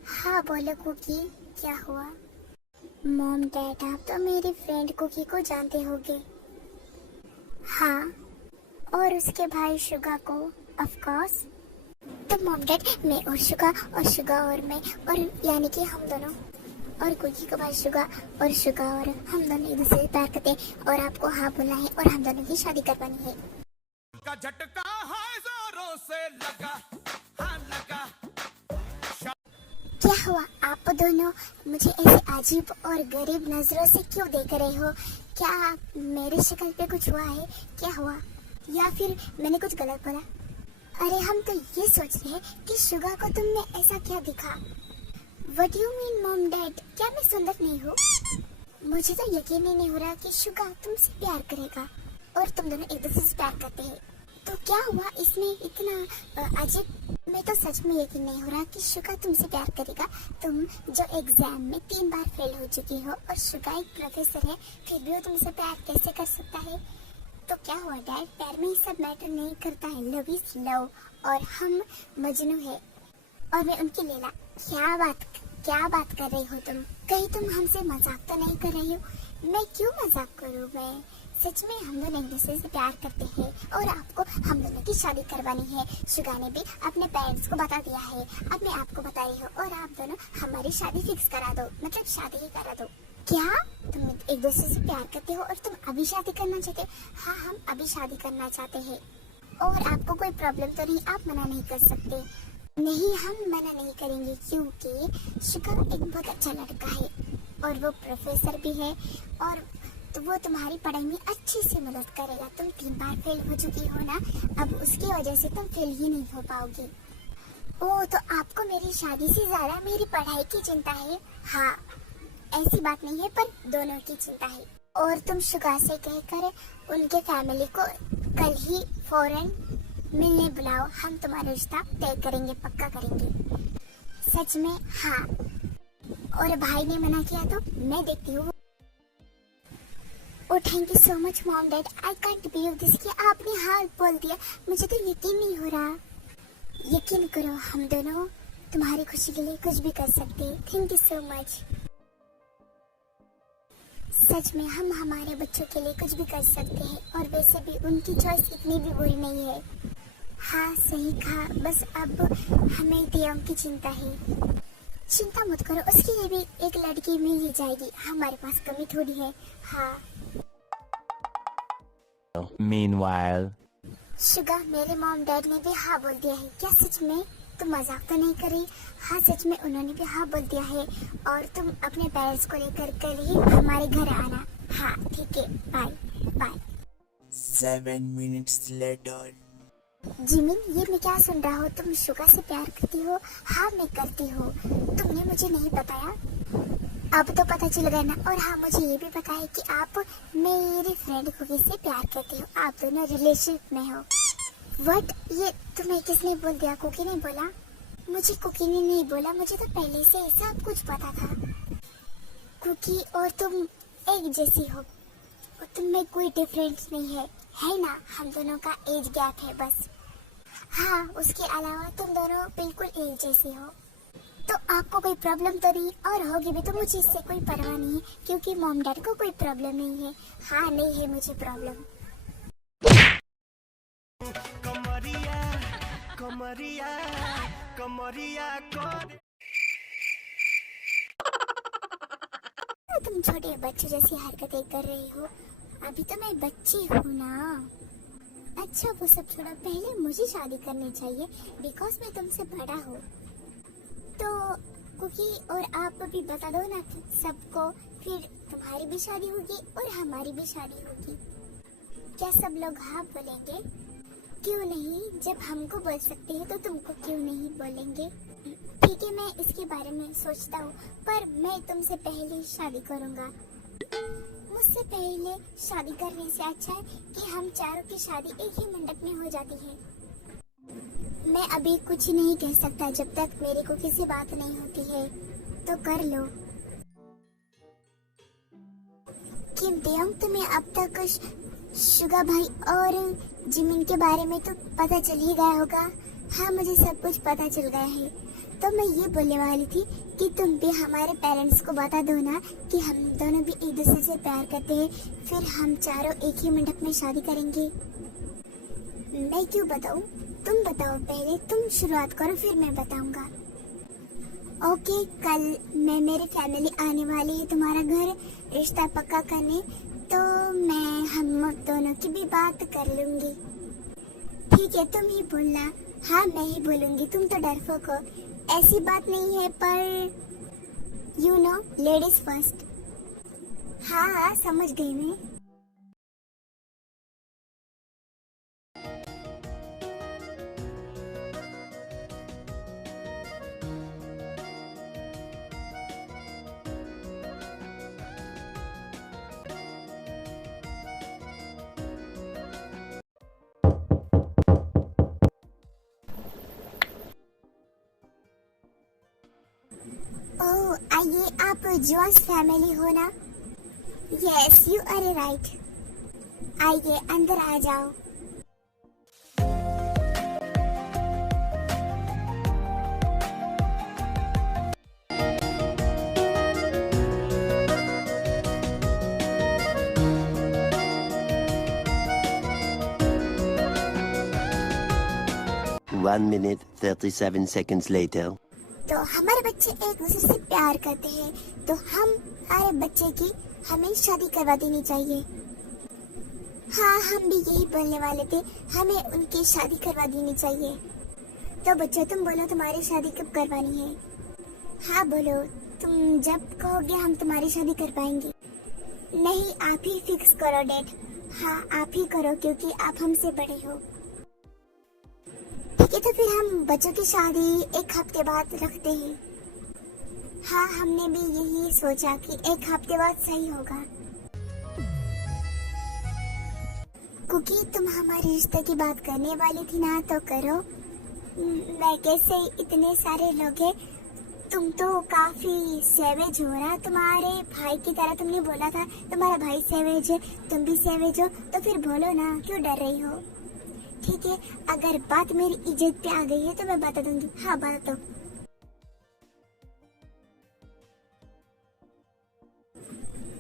हाँ बोलो कुकी, क्या हुआ? मॉम डैड, आप तो मेरी फ्रेंड कुकी को जानते होगे। हाँ, और उसके भाई शुगा को ऑफ कोर्स। तो मॉम डैड, मैं और शुगा और मैं और यानी कि हम दोनों। और कुकी को भाई शुगा और हम दोनों एक दूसरे से प्यार करते हैं और आपको हाँ बोलना है और हम दोनों की शादी करवानी है। का झटका है जोरों से लगा, हाँ लगा। क्या हुआ, आप दोनों मुझे ऐसे अजीब और गरीब नजरों से क्यों देख रहे हो? क्या मेरी शक्ल पे कुछ हुआ है? क्या हुआ, या फिर मैंने कुछ गलत बोला? अरे हम तो ये सोच रहे हैं कि शुगा को तुमने ऐसा क्या दिखा। What do you mean mom dad? क्या मैं सुंदर नहीं हूँ? मुझे तो यकीन ही नहीं हो रहा कि शुगा तुमसे प्यार करेगा और तुम दोनों एक दूसरे से प्यार करते हैं। तो क्या हुआ इसमें इतना अजीब? मैं तो सच में यकीन नहीं हो रहा कि शुगा तुमसे प्यार करेगा। तुम जो एग्जाम में 3 बार फेल हो चुकी हो और शुगा एक प्रोफेसर है, फिर भी वो तुमसे प्यार कैसे कर सकता है? तो क्या हुआ डैड, प्यार में ही सब मैटर नहीं करता है। लव इज लव और हम मजनू है और मैं उनकी लैला। क्या बात कर रही हो तुम? कहीं तुम हमसे मजाक तो नहीं कर रही हो? मैं क्यों मजाक करूँ? मैं सच में हम दोनों एक दूसरे से प्यार करते हैं और आपको हम दोनों की शादी करवानी है। शुगा ने भी अपने पेरेंट्स को बता दिया है, अब मैं आपको बता रही हूँ और आप दोनों हमारी शादी फिक्स करा दो, मतलब शादी ही करा दो। क्या तुम एक दूसरे से प्यार करते हो और तुम अभी शादी करना चाहते हो? हाँ, हम अभी शादी करना चाहते हैं और आपको कोई प्रॉब्लम तो नहीं, आप मना नहीं कर सकते। नहीं, हम मना नहीं करेंगे क्योंकि शुगा एक बहुत अच्छा लड़का है और वो प्रोफेसर भी है और तो वो तुम्हारी पढ़ाई में अच्छे से मदद करेगा। तुम 3 बार फेल हो चुकी हो ना, अब उसकी वजह से तुम फेल ही नहीं हो पाओगी। ओह, तो आपको मेरी शादी से ज्यादा मेरी पढ़ाई की चिंता है? हाँ, ऐसी बात नहीं है, पर दोनों की चिंता है। और तुम शुगा से कहकर उनके फैमिली को कल ही फौरन मिलने बुलाओ, हम तुम्हारा रिश्ता तय करेंगे, पक्का करेंगे। सच में? हाँ। और भाई ने मना किया तो मैं देखती हूँ। Oh, thank you so much mom dad, I can't believe this कि आपने हाँ बोल दिया। मुझे तो यकीन नहीं हो रहा। यकीन करो, हम दोनों तुम्हारी खुशी के लिए कुछ भी कर सकते हैं। Thank you so much. सच में हम हमारे बच्चों के लिए कुछ भी कर सकते हैं और वैसे भी उनकी चॉइस इतनी भी बुरी नहीं है। हाँ, सही कहा, बस अब हमें दियों की चिंता है। चिंता मत करो, उसके लिए भी एक लड़की मिल ही जाएगी, हमारे पास कमी थोड़ी है। हाँ। Meanwhile, शुगा, मेरे मॉम डैड ने भी हाँ बोल दिया है। क्या सच में? तुम मजाक तो नहीं कर रही? हाँ, सच में उन्होंने भी हाँ बोल दिया है और तुम अपने पेरेंट्स को लेकर कल ही हमारे घर आना। हाँ ठीक है, bye bye. 7 minutes later. Jimin, ये मैं क्या सुन रहा हूँ? तुम शुगा से प्यार करती हो? हाँ, मैं करती हूँ। तुमने मुझे नहीं बताया? अब तो पता चल गया ना। और हाँ, मुझे ये भी पता है कि आप मेरी फ्रेंड कुकी से प्यार करते हो, आप दोनों रिलेशनशिप में हो। व्हाट? ये तुम्हें किसने बोल दिया? कुकी ने बोला? मुझे कुकी ने नहीं बोला, मुझे तो पहले से सब कुछ पता था। कुकी और तुम एक जैसी हो, तुम में कोई डिफरेंस नहीं है ना? हम दोनों का एज गैप है बस। हाँ, उसके अलावा तुम दोनों बिल्कुल एक जैसे हो। तो आपको कोई प्रॉब्लम तो नहीं, और होगी भी तो मुझे इससे कोई परवाह नहीं है क्योंकि मॉम डैड को कोई प्रॉब्लम नहीं है। हाँ, नहीं है मुझे प्रॉब्लम। कमरिया कमरिया कमरिया कर। तुम छोटे बच्चे जैसी हरकतें कर रही हो, अभी तो मैं बच्ची हूँ ना। अच्छा, वो सब छोड़ो, पहले मुझे शादी करनी चाहिए बिकॉज मैं तुमसे बड़ा हूँ। तो कुकी और आप भी बता दो ना सबको, फिर तुम्हारी भी शादी होगी और हमारी भी शादी होगी। क्या सब लोग हाँ बोलेंगे? क्यों नहीं, जब हमको बोल सकते हैं तो तुमको क्यों नहीं बोलेंगे? ठीक है, मैं इसके बारे में सोचता हूँ, पर मैं तुमसे पहले शादी करूँगा। मुझसे पहले शादी करने से अच्छा है कि हम चारों की शादी एक ही मंडप में हो जाती है। मैं अभी कुछ नहीं कह सकता जब तक मेरे को किसी बात नहीं होती है, तो कर लो। किम, तुम्हें अब तक शुगा भाई और जिमिन के बारे में तो पता चल ही गया होगा। हाँ, मुझे सब कुछ पता चल गया है। तो मैं ये बोलने वाली थी कि तुम भी हमारे पेरेंट्स को बता दो ना कि हम दोनों भी एक दूसरे से प्यार करते हैं, फिर हम चारों एक ही मंडप में शादी करेंगे। मैं क्यों बताऊं? तुम बताओ पहले, तुम शुरुआत करो फिर मैं बताऊंगा। ओके, कल मैं मेरी फैमिली आने वाली है तुम्हारा घर रिश्ता पक्का करने, तो हम दोनों की भी बात कर लूंगी। ठीक है, तुम ही बोलना। हाँ, मैं ही बोलूंगी, तुम तो डरपोक हो। ऐसी बात नहीं है, पर यू नो लेडीज फर्स्ट। हाँ, समझ गई मैं। ओह, आइए, आप जोस फैमिली हो ना? Yes, you are right. आइए, अंदर आ जाओ। One minute, 37 seconds later. तो हमारे बच्चे एक दूसरे से प्यार करते हैं, तो हम हमारे बच्चे की हमें शादी करवा देनी चाहिए। हाँ, हम भी यही बोलने वाले थे, हमें उनकी शादी करवा देनी चाहिए। तो बच्चों, तुम बोलो, तुम्हारी शादी कब करवानी है? हाँ बोलो, तुम जब कहोगे हम तुम्हारी शादी कर पाएंगे। नहीं, आप ही फिक्स करो डेट। हाँ, आप ही करो, क्योंकि आप हमसे बड़े हो। ठीक है, तो फिर हम बच्चों की शादी एक हफ्ते बाद रखते हैं। हाँ, हमने भी यही सोचा कि एक हफ्ते बाद सही होगा। कुकी, तुम हमारे रिश्ते की बात करने वाली थी ना, तो करो। मैं कैसे, इतने सारे लोग हैं, तुम तो काफी सेवेज हो ना, तुम्हारे भाई की तरह तुमने बोला था, तुम्हारा भाई सेवेज है, तुम भी सेवेज हो, तो फिर बोलो ना, क्यों डर रही हो? ठीक है, अगर बात मेरी इज्जत पे आ गई है तो मैं बता दूंगी। हाँ, बता दो।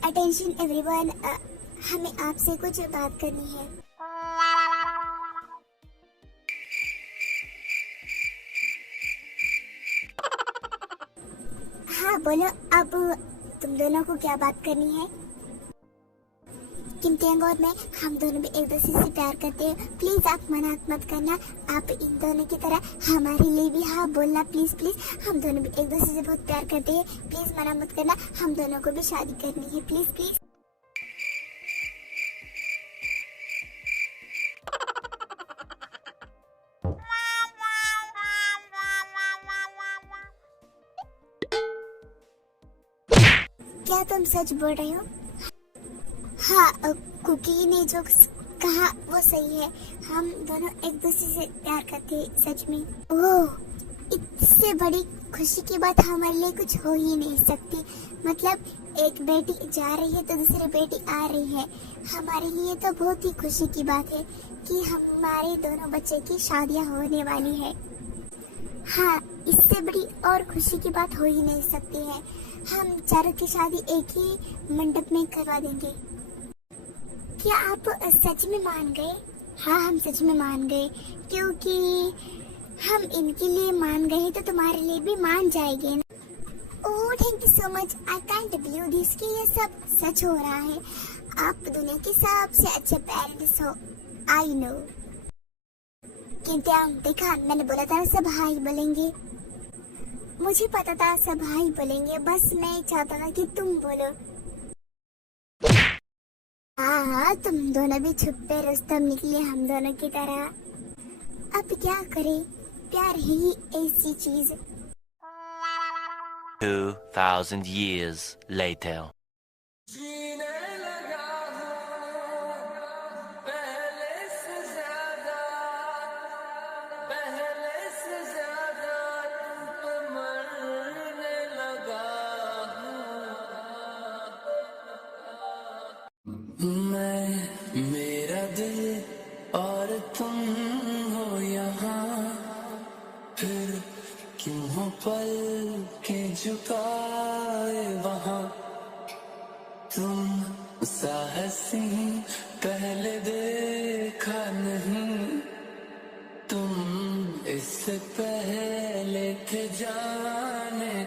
अटेंशन एवरीवन, हमें आपसे कुछ बात करनी है। हाँ बोलो, अब तुम दोनों को क्या बात करनी है? किमतेंग और मैं, हम दोनों भी एक दूसरे से प्यार करते हैं। प्लीज आप मना मत करना, आप इन दोनों की तरह हमारे लिए भी हाँ बोलना, प्लीज प्लीज। हम दोनों भी एक दूसरे से बहुत प्यार करते हैं, प्लीज मना मत करना। हम दोनों को भी शादी करनी है, प्लीज प्लीज। क्या तुम सच बोल रहे हो? हाँ, कुकी ने जो कहा वो सही है, हम दोनों एक दूसरे से प्यार करते हैं, सच में। ओह, इससे बड़ी खुशी की बात हमारे लिए कुछ हो ही नहीं सकती। मतलब एक बेटी जा रही है तो दूसरी बेटी आ रही है, हमारे लिए तो बहुत ही खुशी की बात है कि हमारे दोनों बच्चे की शादियां होने वाली है। हाँ, इससे बड़ी और खुशी की बात हो ही नहीं सकती है। हम चारों की शादी एक ही मंडप में करवा देंगे। क्या आप सच में मान गए? हाँ, हम सच में मान गए, क्योंकि हम इनके लिए मान गए तो तुम्हारे लिए भी मान जाएंगे ना। Oh, thank you so much. I can't believe this कि ये सब सच हो रहा है। आप दुनिया के सबसे अच्छे पेरेंट्स हो, आई नो। किंतु देखा, मैंने बोला था सब हाई बोलेंगे, मुझे पता था सब हाई बोलेंगे, बस मैं चाहता था कि तुम बोलो। हाँ, तुम दोनों भी छुपे रुस्तम निकले हम दोनों की तरह। अब क्या करें, प्यार ही ऐसी चीज। 2000 years later. मेरा दिल और तुम हो यहाँ, फिर क्यों हो पल के झुकाए वहाँ। तुम साहसी पहले देखा नहीं, तुम इससे पहले थे जाने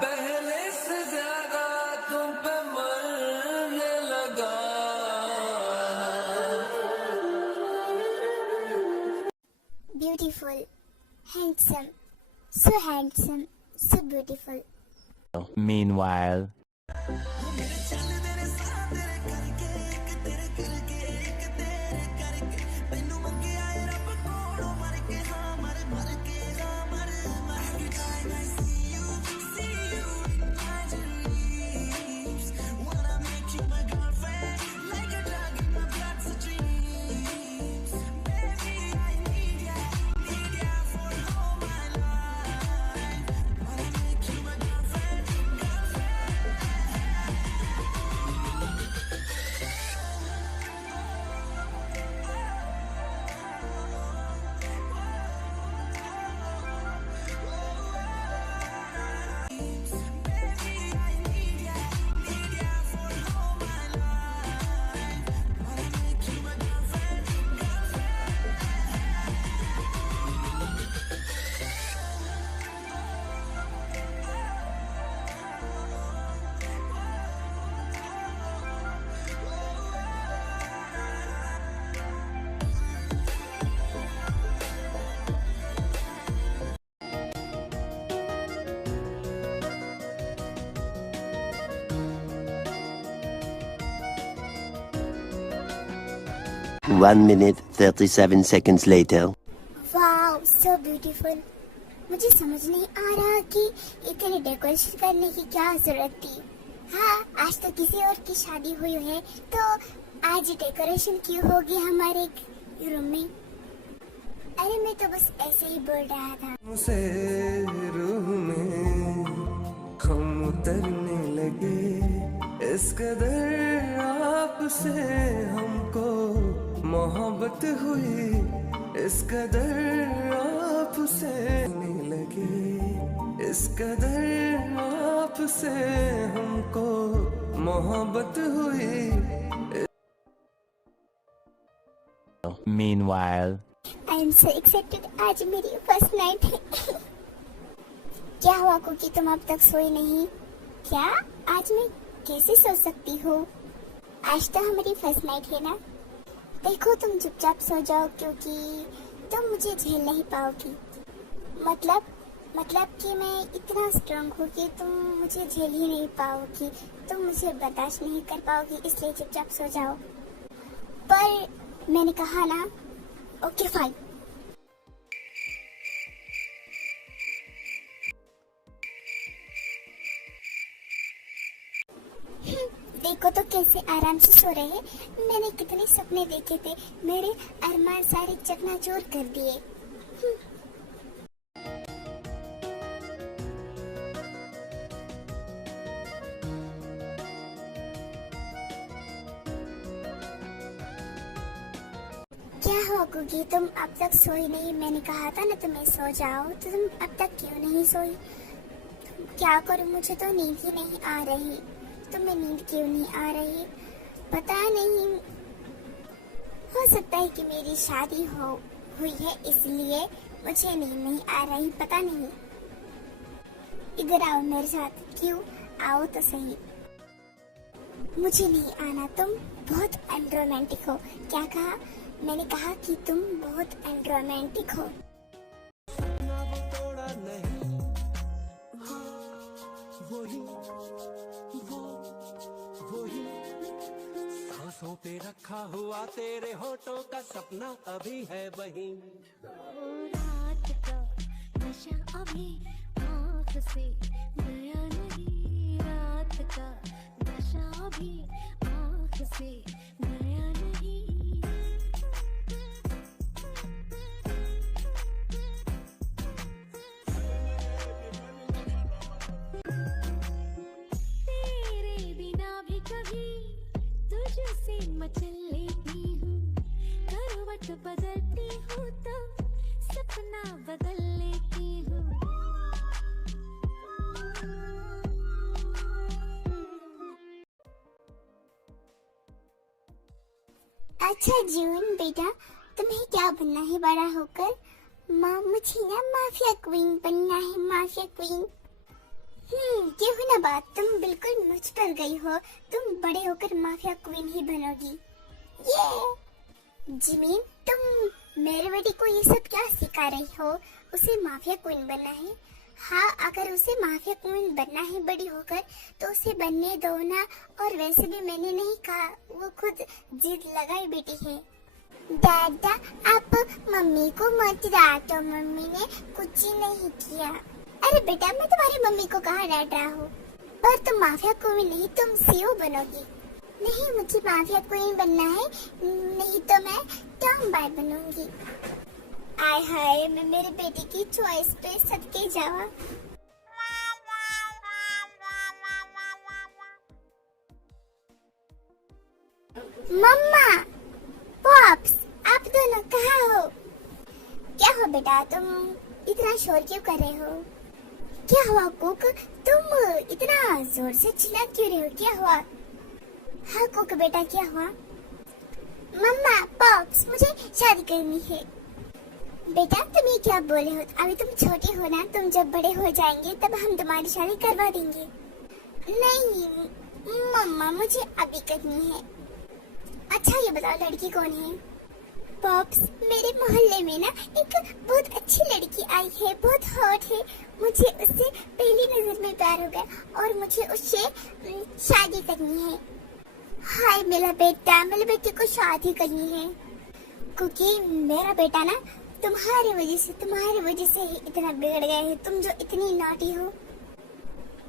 पहले से ज्यादा तुम पे मरने लगा। Beautiful, handsome, so beautiful. Meanwhile. One minute, 37 seconds later. Wow, so beautiful. मुझे समझ नहीं आ रहा कि इतने डेकोरेशन करने की क्या जरूरत थी। हाँ, आज तो किसी और की शादी हुई है, तो आज डेकोरेशन क्यों होगी हमारे रूम में? अरे मैं तो बस ऐसे ही बोल रहा था। मुझसे रूह में हम उतरने लगे, इस कदर आपसे हमको मोहब्बत हुई, इस कदर आपसे लगे, इस कदर आपसे हमको मोहब्बत हुई। Meanwhile. I am so excited, आज मेरी फर्स्ट नाइट है। क्या हुआ कुकी, तुम अब तक सोई नहीं क्या? आज मैं कैसे सो सकती हूँ? आज तो हमारी फर्स्ट नाइट है ना। देखो तुम चुपचाप सो जाओ, क्योंकि तुम मुझे झेल नहीं पाओगी। मतलब कि मैं इतना स्ट्रांग हूँ कि तुम मुझे झेल ही नहीं पाओगी, तुम मुझे बर्दाश्त नहीं कर पाओगी, इसलिए चुपचाप सो जाओ। पर मैंने कहा ना, ओके फाइन। देखो तो कैसे आराम से सो रहे हैं। मैंने कितने सपने देखे थे, मेरे अरमान सारे चकनाचूर कर दिए। क्या हुआ गुगी, तुम अब तक सोई नहीं? मैंने कहा था ना तुम्हें सो जाओ, तो तुम अब तक क्यों नहीं सोई? क्या करूं, मुझे तो नींद ही नहीं आ रही। तुम्हें नींद क्यों नहीं आ रही पता नहीं। हो सकता है कि मेरी शादी हुई है, इसलिए मुझे नींद नहीं आ रही, पता नहीं। इधर आओ मेरे साथ। क्यों? आओ तो सही। मुझे नहीं आना, तुम बहुत अनरोमांटिक हो। क्या कहा? मैंने कहा कि तुम बहुत अनरोमांटिक हो। सांसों पे रखा हुआ तेरे होठों का सपना अभी है वही। रात का नशा अभी आँख से गया नहीं, रात का नशा अभी आँख से गया नहीं। तेरे बिना भी कभी तुझसे मचल लेती हूँ, करवट बदलती हूँ तो सपना बदल लेती हूँ। अच्छा जून बेटा, तुम्हें क्या बनना है बड़ा होकर? माँ, मुझे ना माफिया क्वीन बनना है, माफिया क्वीन। क्यों ना बात, तुम बिल्कुल मुझ पर गई हो। तुम बड़े होकर माफिया क्वीन ही बनोगी। ये जिमी, तुम मेरे बेटी को ये सब क्या सिखा रही हो? उसे माफिया क्वीन बनना है? हाँ, अगर उसे माफिया क्वीन बनना है बड़ी होकर तो उसे बनने दो ना। और वैसे भी मैंने नहीं कहा, वो खुद जिद लगाई बेटी है। दादा, आप मम्मी को मत डांटो, मम्मी ने कुछ ही नहीं किया। अरे बेटा, मैं तुम्हारी मम्मी को कहाँ डांट रहा हूँ? पर तुम माफिया क्वीन नहीं, तुम सीईओ बनोगी। नहीं, मुझे माफिया क्वीन बनना है, नहीं तो मैं टॉम बॉय बनूंगी। आय हाय, मैं मेरे बेटे की चॉइस पे सदके जावा। मम्मा, पॉप्स, आप दोनों कहाँ हो? क्या हो बेटा, तुम इतना शोर क्यों कर रहे हो? क्या हुआ कुक, तुम इतना जोर से चिल्ला क्यों रहे हो? क्या हुआ? हाँ कुक बेटा, क्या हुआ? मम्मा, पॉप्स, मुझे शादी करनी है। बेटा, तुम ये क्या बोले हो? अभी तुम छोटे हो ना, तुम जब बड़े हो जाएंगे तब हम तुम्हारी शादी करवा देंगे। नहीं मम्मा, मुझे अभी करनी है। अच्छा ये बताओ, लड़की कौन है? पॉप्स, मेरे मोहल्ले में ना एक बहुत अच्छी लड़की आई है, बहुत हॉट है। मुझे उससे पहली नजर में प्यार हो गया और मुझे उससे शादी करनी है। हाय मेरा बेटा, मेरे बेटे को शादी करनी है क्योंकि मेरा बेटा ना तुम्हारी वजह से ही इतना बिगड़ गया है। तुम जो इतनी नॉटी हो।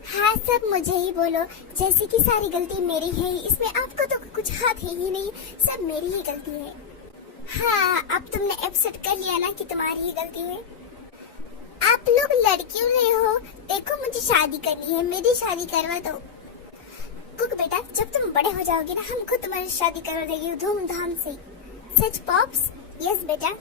हाँ, सब मुझे ही बोलो, जैसे कि सारी गलती मेरी है, इसमें आपको तो कुछ हाथ है ही नहीं, सब मेरी ही गलती है। हाँ, अब तुमने एक्सेप्ट कर लिया ना कि तुम्हारी ही गलती है। आप लोग लड़कियों रहे हो, देखो मुझे शादी करनी है, मेरी शादी करवा दो। कुक बेटा, जब तुम बड़े हो जाओगे ना, हम खुद तुम्हारी शादी करवा देंगे धूमधाम से। सच पॉप्स? यस बेटा।